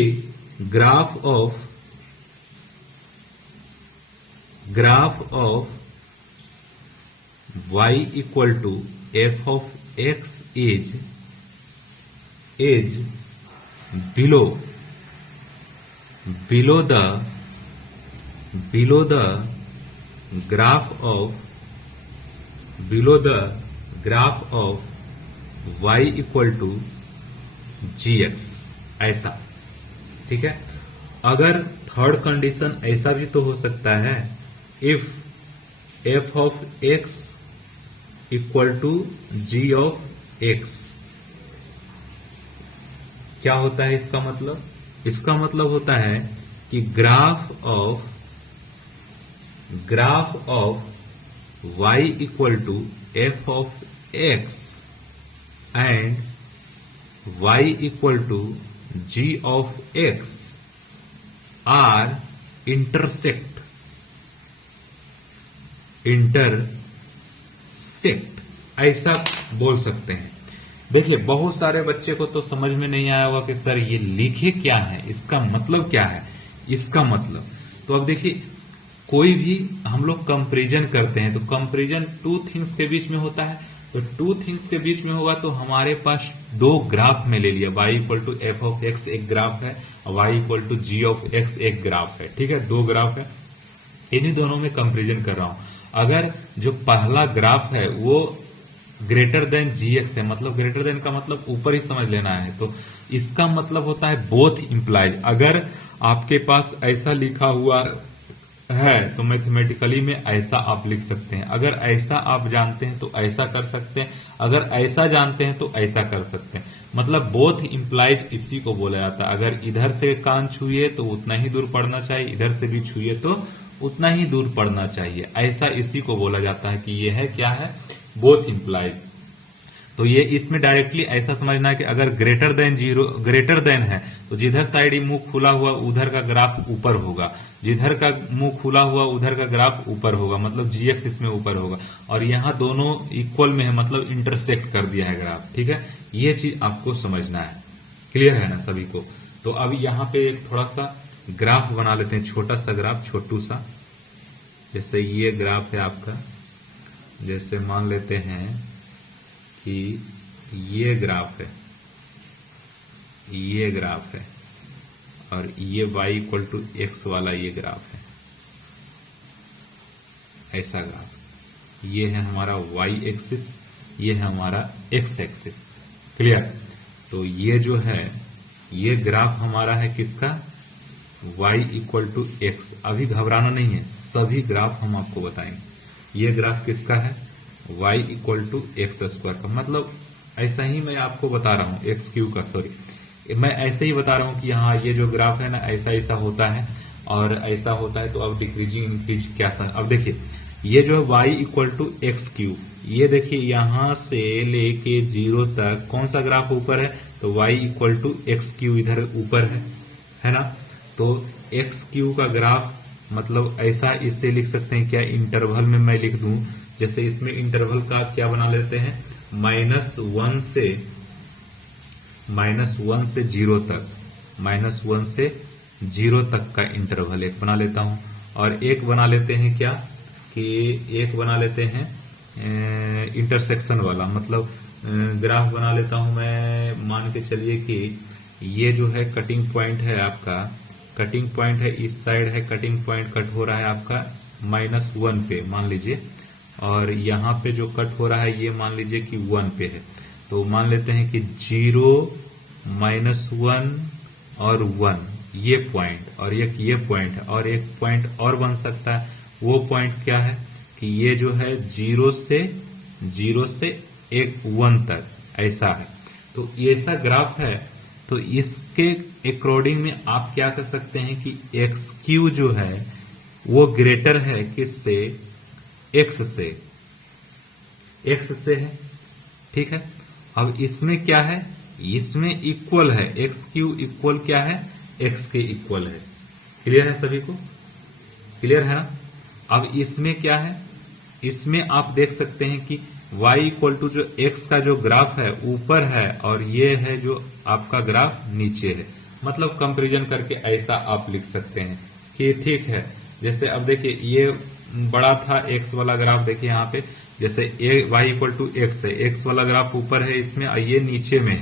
graph of y equal to f of x is below the graph of y equal to gx। ऐसा, ठीक है। अगर थर्ड कंडीशन ऐसा भी तो हो सकता है, if f of x equal to g of x। क्या होता है इसका मतलब? इसका मतलब होता है कि graph of y equal to f of x and y equal to g of x are intersect, ऐसा बोल सकते हैं। देखिए बहुत सारे बच्चे को तो समझ में नहीं आया होगा कि सर ये लिखे क्या है, इसका मतलब क्या है, इसका मतलब। तो अब देखिए कोई भी हम लोग कंपैरिजन करते हैं तो कंपैरिजन टू थिंग्स के बीच में होता है। तो टू थिंग्स के बीच में होगा तो हमारे पास दो ग्राफ में ले लिया, y equal to f of x एक ग्राफ है और y equal to g of x एक ग्राफ है। ठीक है, दो ग्राफ है, इन्हीं दोनों में कंपेरिजन कर रहा हूं। अगर जो पहला ग्राफ है वो ग्रेटर देन जी एक्स है, मतलब ग्रेटर देन का मतलब ऊपर ही समझ लेना है, तो इसका मतलब होता है बोथ इंप्लाइज। अगर आपके पास ऐसा लिखा हुआ है तो मैथमेटिकली में ऐसा आप लिख सकते हैं, अगर ऐसा आप जानते हैं तो ऐसा कर सकते हैं, अगर ऐसा जानते हैं तो ऐसा कर सकते हैं, मतलब बोथ इंप्लाइड इसी को बोला जाता है। अगर इधर से कान छुए तो उतना ही दूर पड़ना चाहिए, इधर से भी छुए तो उतना ही दूर पड़ना चाहिए, ऐसा इसी को बोला जाता है कि ये है क्या है, बोथ इंप्लाइड। तो ये इसमें डायरेक्टली ऐसा समझना है कि अगर greater than zero, greater than है तो जिधर साइड मुंह खुला हुआ उधर का ग्राफ ऊपर होगा, जिधर का मुंह खुला हुआ उधर का ग्राफ ऊपर होगा, मतलब जी एक्स इसमें ऊपर होगा, और यहाँ दोनों इक्वल में है, मतलब इंटरसेक्ट कर दिया है ग्राफ। ठीक है, ये चीज आपको समझना है, क्लियर है ना सभी को। तो अब यहाँ पे एक थोड़ा सा ग्राफ बना लेते हैं, छोटा सा ग्राफ, छोटू सा। जैसे ये ग्राफ है आपका, जैसे मान लेते हैं कि ये ग्राफ है, ये ग्राफ है, और ये y इक्वल टू एक्स वाला ये ग्राफ है, ऐसा ग्राफ। ये है हमारा y एक्सिस, ये है हमारा x एक्सिस, क्लियर। तो ये जो है ये ग्राफ हमारा है किसका, y इक्वल टू एक्स। अभी घबराना नहीं है, सभी ग्राफ हम आपको बताएंगे। ये ग्राफ किसका है, y equal to x square का, मतलब ऐसा ही मैं आपको बता रहा हूं, एक्स क्यू का, सॉरी मैं ऐसे ही बता रहा हूं कि यहाँ ये जो ग्राफ है ना ऐसा ऐसा होता है और ऐसा होता है। तो अब डिक्रीजिंग इंक्रीज क्या अब देखिए ये जो है y equal to x cube, ये देखिए यहां से लेके जीरो तक कौन सा ग्राफ ऊपर है, तो y equal to x cube इधर ऊपर है ना। तो एक्स क्यू का ग्राफ मतलब ऐसा इसे लिख सकते हैं क्या, इंटरवल में मैं लिख दूं, जैसे इसमें इंटरवल का क्या बना लेते हैं, -1 से 0 तक, -1 से 0 तक का इंटरवल एक बना लेता हूं। और एक बना लेते हैं क्या, कि एक बना लेते हैं इंटरसेक्शन वाला, मतलब ग्राफ बना लेता हूं मैं, मान के चलिए कि ये जो है कटिंग पॉइंट है आपका, कटिंग पॉइंट है इस साइड है, कटिंग पॉइंट कट हो रहा है आपका -1 पे मान लीजिए, और यहाँ पे जो कट हो रहा है ये मान लीजिए कि 1 पे है। तो मान लेते हैं कि 0, -1 और 1 ये पॉइंट, और एक ये पॉइंट है, और एक पॉइंट और बन सकता है। वो पॉइंट क्या है कि ये जो है 0 से 1 तक ऐसा है। तो ये ऐसा ग्राफ है, तो इसके अकॉर्डिंग में आप क्या कर सकते हैं कि एक्स क्यू जो है वो ग्रेटर है किससे, एक्स से है। ठीक है, अब इसमें क्या है, इसमें इक्वल है, एक्स क्यू इक्वल क्या है, एक्स के इक्वल है। क्लियर है सभी को, क्लियर है ना। अब इसमें क्या है, इसमें आप देख सकते हैं कि y इक्वल टू जो x का जो ग्राफ है ऊपर है और ये है जो आपका ग्राफ नीचे है, मतलब कंपैरिजन करके ऐसा आप लिख सकते हैं कि ठीक है। जैसे अब देखिए ये बड़ा था x वाला ग्राफ, देखिए यहाँ पे जैसे y इक्वल टू एक्स है, x वाला ग्राफ ऊपर है इसमें और ये नीचे में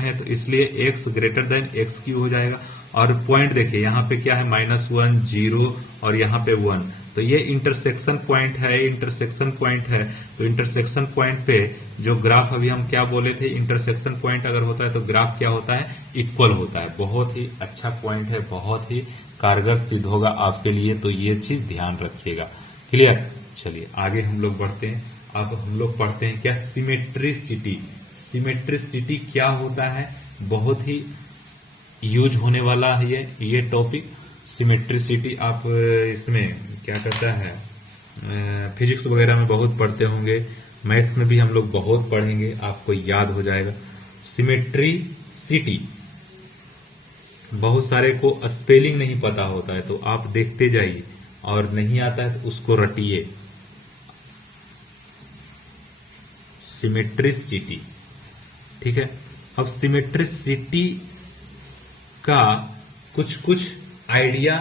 है, तो इसलिए x greater than x Q हो जाएगा। और पॉइंट देखिए यहाँ पे क्या है, -1, 0 और यहाँ पे 1, तो ये इंटरसेक्शन पॉइंट है, तो इंटरसेक्शन पॉइंट पे जो ग्राफ अभी हम क्या बोले थे, इंटरसेक्शन पॉइंट अगर होता है तो ग्राफ क्या होता है, इक्वल होता है। बहुत ही अच्छा पॉइंट है, बहुत ही कारगर सिद्ध होगा आपके लिए, तो ये चीज ध्यान रखिएगा। क्लियर, चलिए आगे हम लोग बढ़ते हैं। अब हम लोग पढ़ते हैं क्या, सिमेट्रिसिटी क्या होता है, बहुत ही यूज होने वाला है ये टॉपिक। सिमेट्रिसिटी आप इसमें क्या कहता है, फिजिक्स वगैरह में बहुत पढ़ते होंगे, मैथ्स में भी हम लोग बहुत पढ़ेंगे, आपको याद हो जाएगा। सिमेट्रिसिटी बहुत सारे को स्पेलिंग नहीं पता होता है, तो आप देखते जाइए, और नहीं आता है तो उसको रटिए। सिमेट्रिसिटी, ठीक है। अब सिमेट्रिसिटी का कुछ आइडिया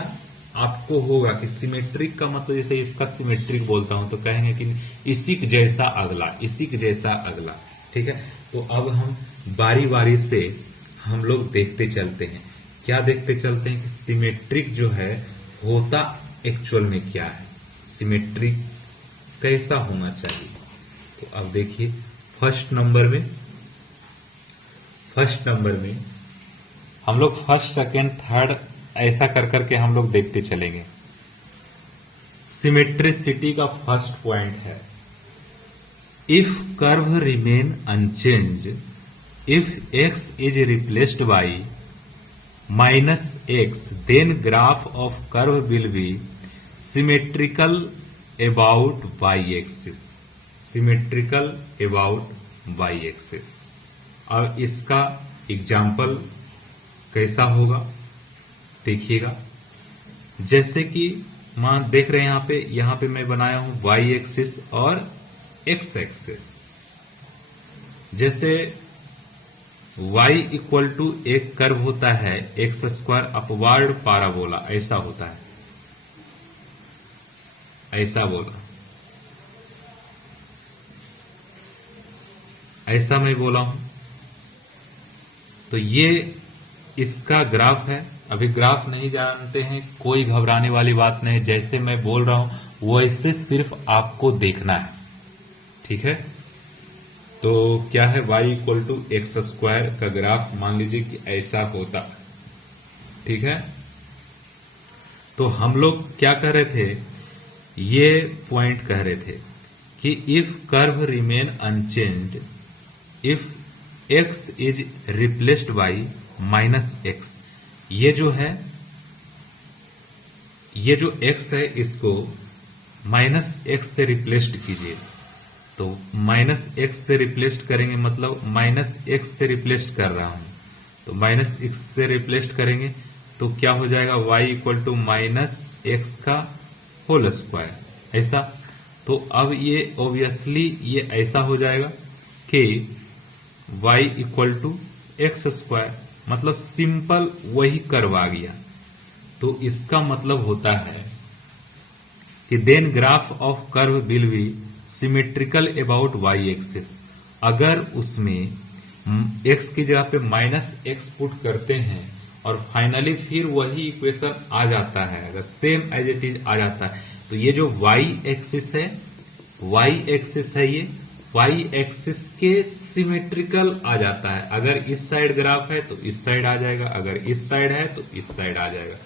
आपको होगा कि सिमेट्रिक का मतलब जैसे इसका सिमेट्रिक बोलता हूं तो कहेंगे कि इसी के जैसा अगला, इसी के जैसा अगला। ठीक है, तो अब हम बारी बारी से हम लोग देखते चलते हैं। क्या देखते चलते हैं कि सिमेट्रिक जो है होता एक्चुअल में क्या है, सिमेट्रिक कैसा होना चाहिए। तो अब देखिए फर्स्ट नंबर में हम लोग फर्स्ट सेकेंड थर्ड ऐसा कर करके हम लोग देखते चलेंगे। सिमेट्रिसिटी का फर्स्ट पॉइंट है, if curve remain unchange if x is replaced by -x then graph of curve will be symmetrical about y-axis, symmetrical about y-axis। अब इसका एग्जाम्पल कैसा होगा देखिएगा। जैसे कि मान देख रहे हैं यहां पे मैं बनाया हूं y एक्सिस और x एक्सिस। जैसे y इक्वल टू एक कर्व होता है x² अपवार्ड पाराबोला, ऐसा होता है, ऐसा बोला, ऐसा मैं बोला हूं। तो ये इसका ग्राफ है। अभी ग्राफ नहीं जानते हैं, कोई घबराने वाली बात नहीं, जैसे मैं बोल रहा हूं वैसे सिर्फ आपको देखना है। ठीक है, तो क्या है y इक्वल टू x² का ग्राफ मान लीजिए कि ऐसा होता। ठीक है, तो हम लोग क्या कह रहे थे, ये पॉइंट कह रहे थे कि if curve remain unchanged if x is replaced by -x। ये जो x है इसको -x से रिप्लेस्ड कीजिए। तो -x से रिप्लेस्ड करेंगे मतलब -x से रिप्लेस्ड कर रहा हूं, तो -x से रिप्लेस्ड करेंगे तो क्या हो जाएगा y इक्वल टू -x का होल स्क्वायर, ऐसा। तो अब ये ऑब्वियसली ये ऐसा हो जाएगा कि y इक्वल टू x², मतलब सिंपल वही कर्व आ गया। तो इसका मतलब होता है कि then graph of curve will be symmetrical about y axis. अगर उसमें x की जगह पे -x पुट करते हैं और फाइनली फिर वही इक्वेशन आ जाता है, अगर सेम एज इट इज आ जाता है, तो ये जो y एक्सिस है, ये y एक्सिस के सिमेट्रिकल आ जाता है। अगर इस साइड ग्राफ है तो इस साइड आ जाएगा, अगर इस साइड है तो इस साइड आ जाएगा।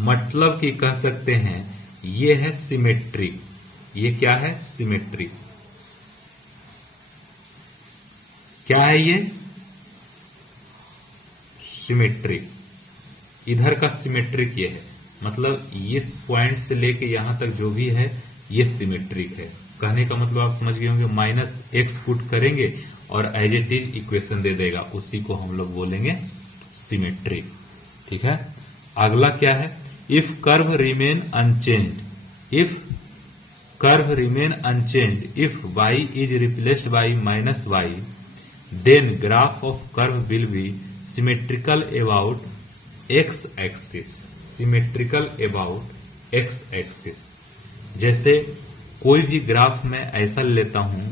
मतलब कि कह सकते हैं ये है सिमेट्रिक। ये क्या है, सिमेट्रिक। क्या है ये, सिमेट्रिक। इधर का सिमेट्रिक ये है, मतलब इस पॉइंट से लेके यहां तक जो भी है ये सिमेट्रिक है। कहने का मतलब आप समझ गए होंगे, -x पुट करेंगे और एज इट इज इक्वेशन दे देगा, उसी को हम लोग बोलेंगे सिमेट्रिक। ठीक है, अगला क्या है, if curve remain unchanged if y is replaced by -y then graph of curve will be symmetrical about x axis, symmetrical about x axis. जैसे कोई भी ग्राफ में ऐसा लेता हूं,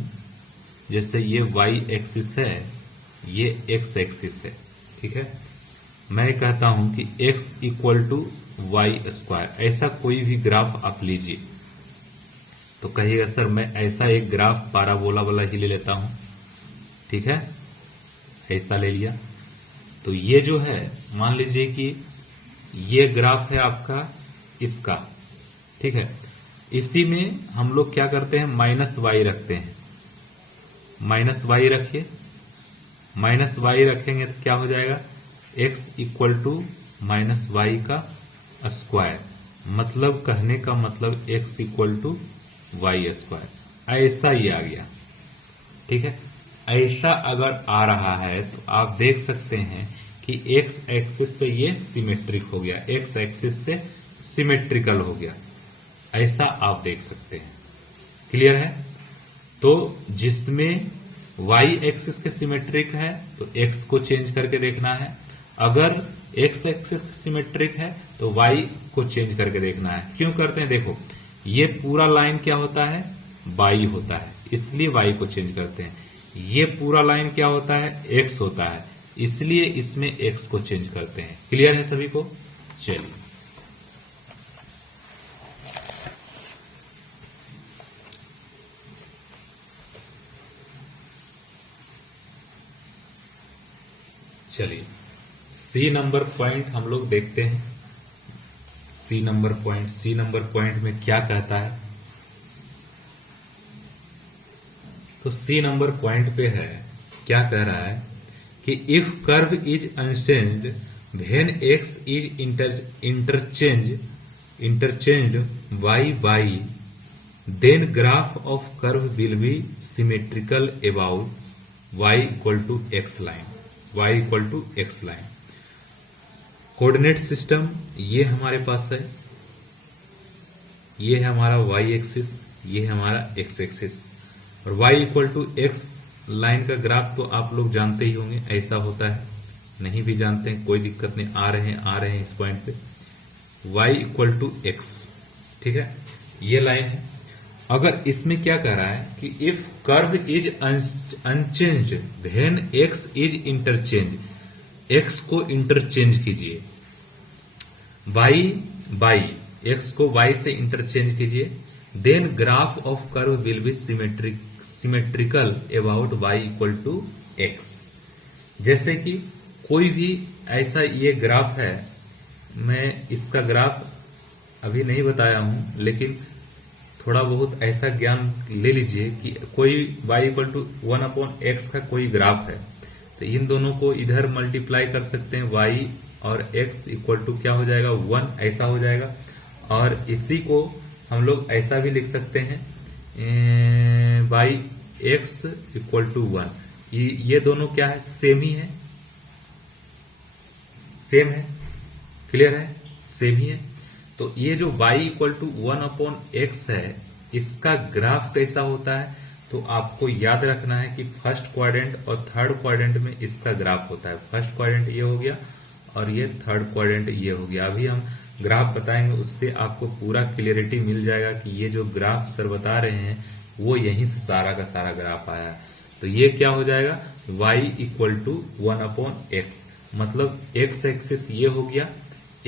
जैसे ये y एक्सिस है, ये x एक्सिस है। ठीक है, मैं कहता हूं कि x इक्वल टू y², ऐसा कोई भी ग्राफ आप लीजिए तो कहिएगा सर मैं ऐसा एक ग्राफ पाराबोला वाला ही ले लेता हूं। ठीक है, ऐसा ले लिया तो ये जो है मान लीजिए कि ये ग्राफ है आपका इसका। ठीक है, इसी में हम लोग क्या करते हैं, -y रखते हैं, -y रखिए, -y रखेंगे तो क्या हो जाएगा, x इक्वल टू -y का स्क्वायर। मतलब कहने का मतलब x इक्वल टू y², ऐसा ही आ गया। ठीक है, ऐसा अगर आ रहा है तो आप देख सकते हैं कि x एक्सिस से ये सिमेट्रिक हो गया, x एक्सिस से सिमेट्रिकल हो गया, ऐसा आप देख सकते हैं। क्लियर है, तो जिसमें y एक्सिस के सिमेट्रिक है तो x को चेंज करके देखना है, अगर एक्स एक्सिस सिमेट्रिक है तो वाई को चेंज करके देखना है। क्यों करते हैं, देखो ये पूरा लाइन क्या होता है, वाई होता है, इसलिए वाई को चेंज करते हैं। ये पूरा लाइन क्या होता है, एक्स होता है, इसलिए इसमें एक्स को चेंज करते हैं। क्लियर है सभी को? चलिए चलिए सी नंबर पॉइंट हम लोग देखते हैं। सी नंबर पॉइंट में क्या कहता है, तो सी नंबर पॉइंट पे है, क्या कह रहा है कि if curve is unchanged when x is interchanged by y then graph of curve will be symmetrical about y equal to x line. y equal to x line coordinate system ये हमारे पास है, ये है हमारा y एक्सिस, ये है हमारा x एक्सिस, और y equal to x line का ग्राफ तो आप लोग जानते ही होंगे, ऐसा होता है। नहीं भी जानते हैं कोई दिक्कत नहीं, आ रहे हैं इस पॉइंट पे, y इक्वल टू एक्स, ठीक है, ये लाइन है। अगर इसमें क्या कह रहा है कि if curve is unchanged when x is interchange, x को इंटरचेंज कीजिए, बाई एक्स को वाई से इंटरचेंज कीजिए, then graph of curve will be symmetrical about y equal to x. जैसे कि कोई भी ऐसा ये ग्राफ है, मैं इसका ग्राफ अभी नहीं बताया हूं, लेकिन थोड़ा बहुत ऐसा ज्ञान ले लीजिए कि कोई y इक्वल टू 1/x का कोई ग्राफ है, तो इन दोनों को इधर मल्टीप्लाई कर सकते हैं, y और x इक्वल टू क्या हो जाएगा 1, ऐसा हो जाएगा। और इसी को हम लोग ऐसा भी लिख सकते हैं y x इक्वल टू 1। ये दोनों क्या है, सेम ही है, सेम है, क्लियर है, सेम ही है। तो ये जो y इक्वल टू 1/x है, इसका ग्राफ कैसा होता है, तो आपको याद रखना है कि फर्स्ट क्वाड्रेंट और थर्ड क्वाड्रेंट में इसका ग्राफ होता है। फर्स्ट क्वाड्रेंट ये हो गया और ये थर्ड क्वाड्रेंट ये हो गया। अभी हम ग्राफ बताएंगे, उससे आपको पूरा क्लियरिटी मिल जाएगा कि ये जो ग्राफ सर बता रहे हैं वो यहीं से सारा का सारा ग्राफ आया है। तो ये क्या हो जाएगा, y इक्वल टू 1/x, मतलब x एक्सिस ये हो गया,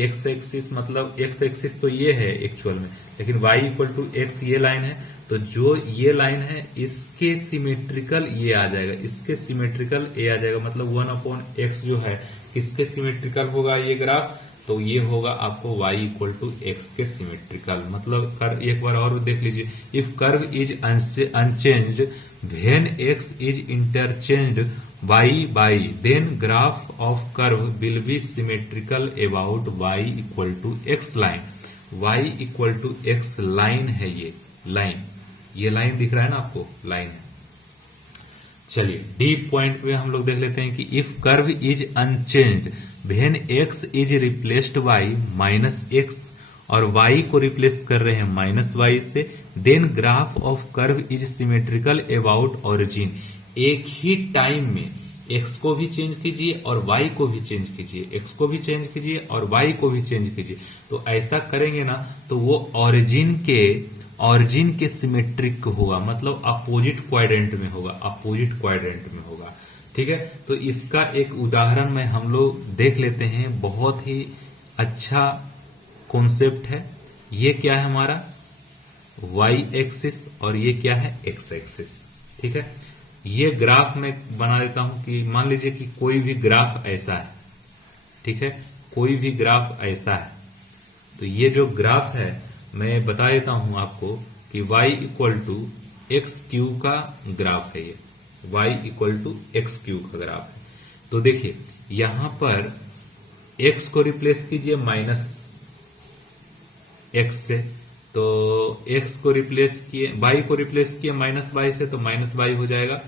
x एक्सिस मतलब x एक्सिस तो ये है एक्चुअल में, लेकिन y इक्वल टू x ये लाइन है, तो जो ये लाइन है इसके सिमेट्रिकल ये आ जाएगा, इसके सिमेट्रिकल ये आ जाएगा, मतलब 1/x जो है किसके सिमेट्रिकल होगा ये ग्राफ, तो ये होगा आपको y इक्वल टू एक्स के सिमेट्रिकल। मतलब कर एक बार और देख लीजिए, if curve is unchanged when x is interchanged by then graph of curve will be symmetrical about y equal to x line. y equal to x line है, ये लाइन दिख रहा है ना आपको, लाइन है। चलिए डी पॉइंट पे हम लोग देख लेते हैं कि if curve is unchanged when x is replaced by -x और y को रिप्लेस कर रहे हैं -y से, then graph of curve is symmetrical about origin. एक ही टाइम में x को भी चेंज कीजिए और y को भी चेंज कीजिए, x को भी चेंज कीजिए और y को भी चेंज कीजिए। तो ऐसा करेंगे ना तो वो ओरिजिन के सिमेट्रिक होगा, मतलब अपोजिट क्वाड्रेंट में होगा, अपोजिट क्वाड्रेंट में होगा, ठीक है। तो इसका एक उदाहरण में हम लोग देख लेते हैं, बहुत ही अच्छा कॉन्सेप्ट है। ये क्या है हमारा y एक्सिस और ये क्या है x एक्सिस, ठीक है। ये ग्राफ में बना देता हूं कि मान लीजिए कि कोई भी ग्राफ ऐसा है, ठीक है, कोई भी ग्राफ ऐसा है, तो ये जो ग्राफ है मैं बता देता हूं आपको कि y equal to x cube का ग्राफ है, ये y equal to x cube का ग्राफ है। तो देखिए यहां पर x को रिप्लेस कीजिए -x से, तो x को रिप्लेस किए, y को रिप्लेस किए -y से, तो -y हो जाएगा,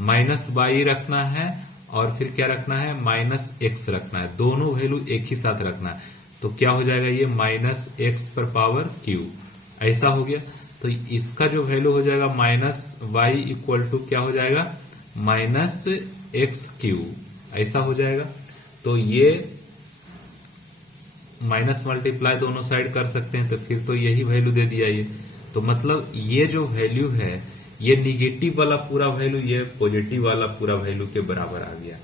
-y रखना है और फिर क्या रखना है, -x रखना है, दोनों वैल्यू एक ही साथ रखना है। तो क्या हो जाएगा, ये -x पर पावर q, ऐसा हो गया। तो इसका जो वैल्यू हो जाएगा -y इक्वल टू क्या हो जाएगा, -xq, ऐसा हो जाएगा। तो ये माइनस मल्टीप्लाई दोनों साइड कर सकते हैं, तो फिर तो यही वैल्यू दे दिया ये। तो मतलब ये जो वैल्यू है, ये निगेटिव वाला पूरा वैल्यू ये पॉजिटिव वाला पूरा वैल्यू के बराबर आ गया।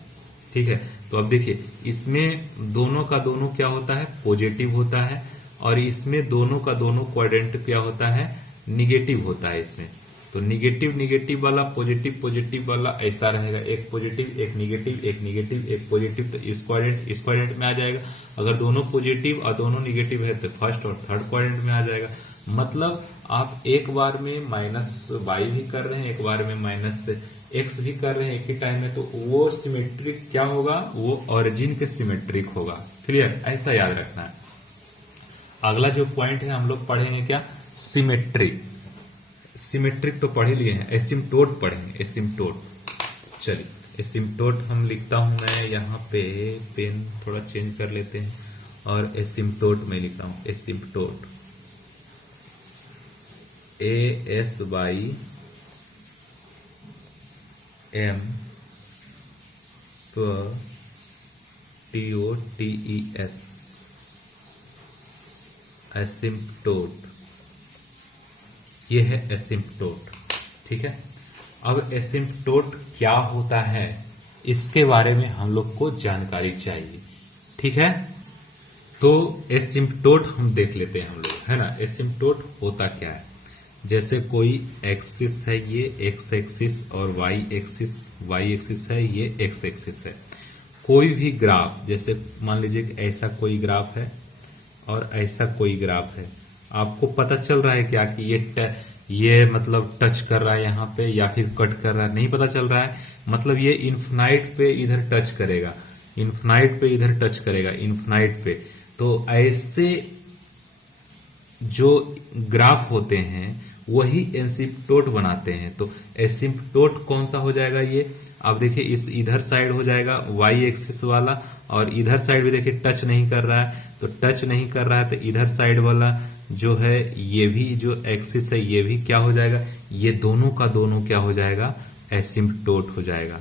ठीक है, तो अब देखिए इसमें दोनों का दोनों क्या होता है, पॉजिटिव होता है, और इसमें दोनों का दोनों क्वाड्रेंट क्या होता है, निगेटिव होता है इसमें। तो निगेटिव निगेटिव वाला, पॉजिटिव पॉजिटिव वाला ऐसा रहेगा, एक पॉजिटिव एक निगेटिव, एक निगेटिव एक पॉजिटिव, तो इस क्वाड्रेंट में आ जाएगा। अगर दोनों पॉजिटिव और दोनों निगेटिव है तो फर्स्ट और थर्ड क्वाड्रेंट में आ जाएगा। मतलब आप एक बार में -y भी कर रहे हैं, एक बार में -x भी कर रहे हैं एक ही टाइम में, तो वो सिमेट्रिक क्या होगा, वो ओरिजिन के सिमेट्रिक होगा। क्लियर, ऐसा याद रखना है। अगला जो पॉइंट है हम लोग पढ़ेंगे क्या, सिमेट्रिक। सिमेट्रिक तो पढ़ ही लिए हैं, एसिम्प्टोट पढ़ेंगे, एसिम्प्टोट। चलिए एसिम्प्टोट हम लिखता हूं मैं यहाँ पे, पेन थोड़ा चेंज कर लेते हैं, और एसिम्प्टोट में लिख रहा हूं, एसिम्प्टोट ASYMPTOTES, एसिम्प्टोट, ये है एसिम्प्टोट। ठीक है, अब एसिम्प्टोट क्या होता है इसके बारे में हम लोग को जानकारी चाहिए। ठीक है, तो एसिम्प्टोट हम देख लेते हैं हम लोग, है ना। एसिम्प्टोट होता क्या है, जैसे कोई एक्सिस है, ये एक्स एक्सिस, और वाई एक्सिस है, ये एक्स एक्सिस है। कोई भी ग्राफ, जैसे मान लीजिए कि ऐसा कोई ग्राफ है और ऐसा कोई ग्राफ है, आपको पता चल रहा है क्या कि ये मतलब टच कर रहा है यहाँ पे या फिर कट कर रहा है, नहीं पता चल रहा है। मतलब ये इन्फिनाइट पे इधर टच करेगा, इन्फिनाइट पे इधर टच करेगा, इन्फिनाइट पे। तो ऐसे जो ग्राफ होते हैं वही एसिम्प्टोट बनाते हैं। तो एसिम्प्टोट कौन सा हो जाएगा ये, आप देखिए इस इधर साइड हो जाएगा वाई एक्सिस वाला, और इधर साइड भी देखिए टच नहीं कर रहा है, तो टच नहीं कर रहा है तो इधर साइड वाला जो है, ये भी जो एक्सिस है ये भी क्या हो जाएगा, ये दोनों का दोनों क्या हो जाएगा, एसिम्प्टोट हो जाएगा,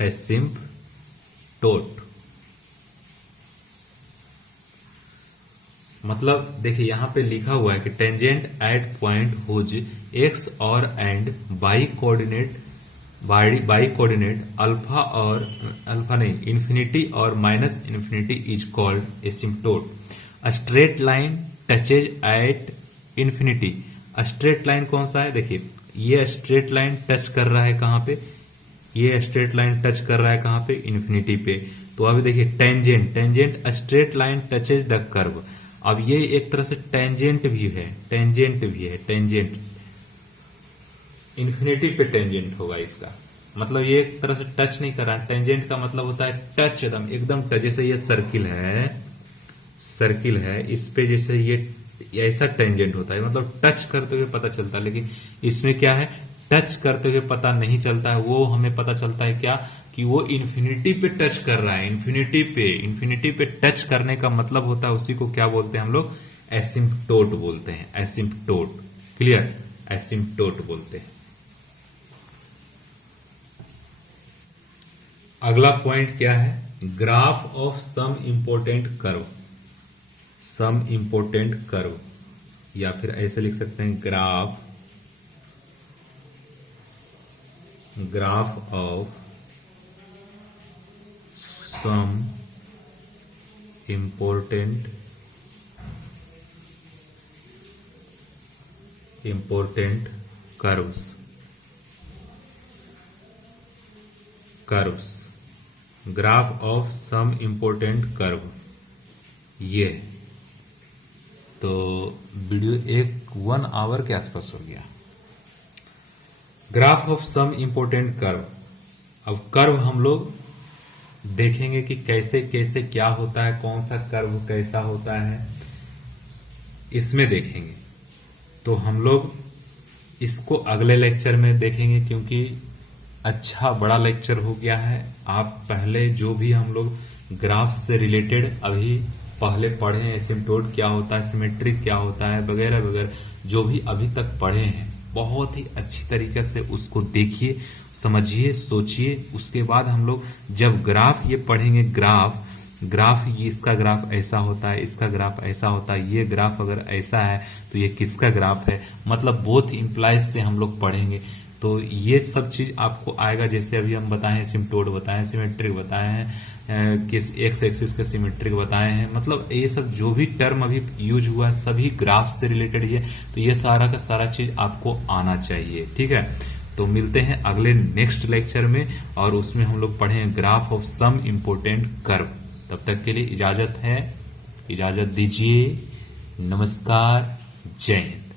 एसिम्प्टोट। मतलब देखिए यहां पे लिखा हुआ है कि tangent at point whose x और एंड बाई कोऑर्डिनेट अल्फा नहीं, इन्फिनिटी और minus infinity is called asymptote. A straight line touches at infinity. Straight line कौन सा है, देखिए ये स्ट्रेट लाइन टच कर रहा है कहां पे, ये स्ट्रेट लाइन टच कर रहा है कहां पे, इन्फिनिटी पे। तो अभी देखिए tangent a straight line touches the curve. अब ये एक तरह से टेंजेंट भी है, टेंजेंट इन्फिनिटी पे टेंजेंट होगा इसका। मतलब ये एक तरह से टच नहीं कर रहा है, टेंजेंट का मतलब होता है टच, एकदम टच। जैसे ये सर्किल है, इस पे जैसे ये ऐसा टेंजेंट होता है, मतलब टच करते हुए पता चलता है। लेकिन इसमें क्या है, टच करते हुए पता नहीं चलता है, वो हमें पता चलता है क्या कि वो इन्फिनिटी पे टच कर रहा है, इन्फिनिटी पे टच करने का मतलब होता है, उसी को क्या बोलते हैं हम लोग, एसिम्प्टोट बोलते हैं, एसिम्प्टोट। क्लियर, एसिम्प्टोट बोलते हैं। अगला पॉइंट क्या है, graph of some important curve, या फिर ऐसे लिख सकते हैं graph of some important curves, graph of some important curve. ये तो वीडियो 1 आवर के आसपास हो गया। Graph of some important curve. अब कर्व हम लोग देखेंगे कि कैसे कैसे क्या होता है, कौन सा कर्व कैसा होता है, इसमें देखेंगे। तो हम लोग इसको अगले लेक्चर में देखेंगे, क्योंकि अच्छा बड़ा लेक्चर हो गया है। आप पहले जो भी हम लोग ग्राफ से रिलेटेड अभी पहले पढ़े हैं, एसिम्प्टोट क्या होता है, सिमेट्रिक क्या होता है, वगैरह वगैरह, जो भी अभी तक पढ़े हैं, बहुत ही अच्छी तरीके से उसको देखिए, समझिए, सोचिए। उसके बाद हम लोग जब ग्राफ ये पढ़ेंगे, ग्राफ, ग्राफ, इसका ग्राफ ऐसा होता है, इसका ग्राफ ऐसा होता है, ये ग्राफ अगर ऐसा है तो ये किसका ग्राफ है, मतलब बोथ इंप्लाइज से हम लोग पढ़ेंगे। तो ये सब चीज आपको आएगा, जैसे अभी हम बताए हैं सिम्टोड बताए हैं, सिमेट्रिक बताए हैं, किस एक्स एक्सिस का सिमेट्रिक बताए हैं, मतलब ये सब जो भी टर्म अभी यूज हुआ है सभी ग्राफ से रिलेटेड ही है। तो ये सारा का सारा चीज आपको आना चाहिए, ठीक है। तो मिलते हैं अगले नेक्स्ट लेक्चर में, और उसमें हम लोग पढ़ें graph of some important curve. तब तक के लिए इजाजत दीजिए। नमस्कार, जय हिंद।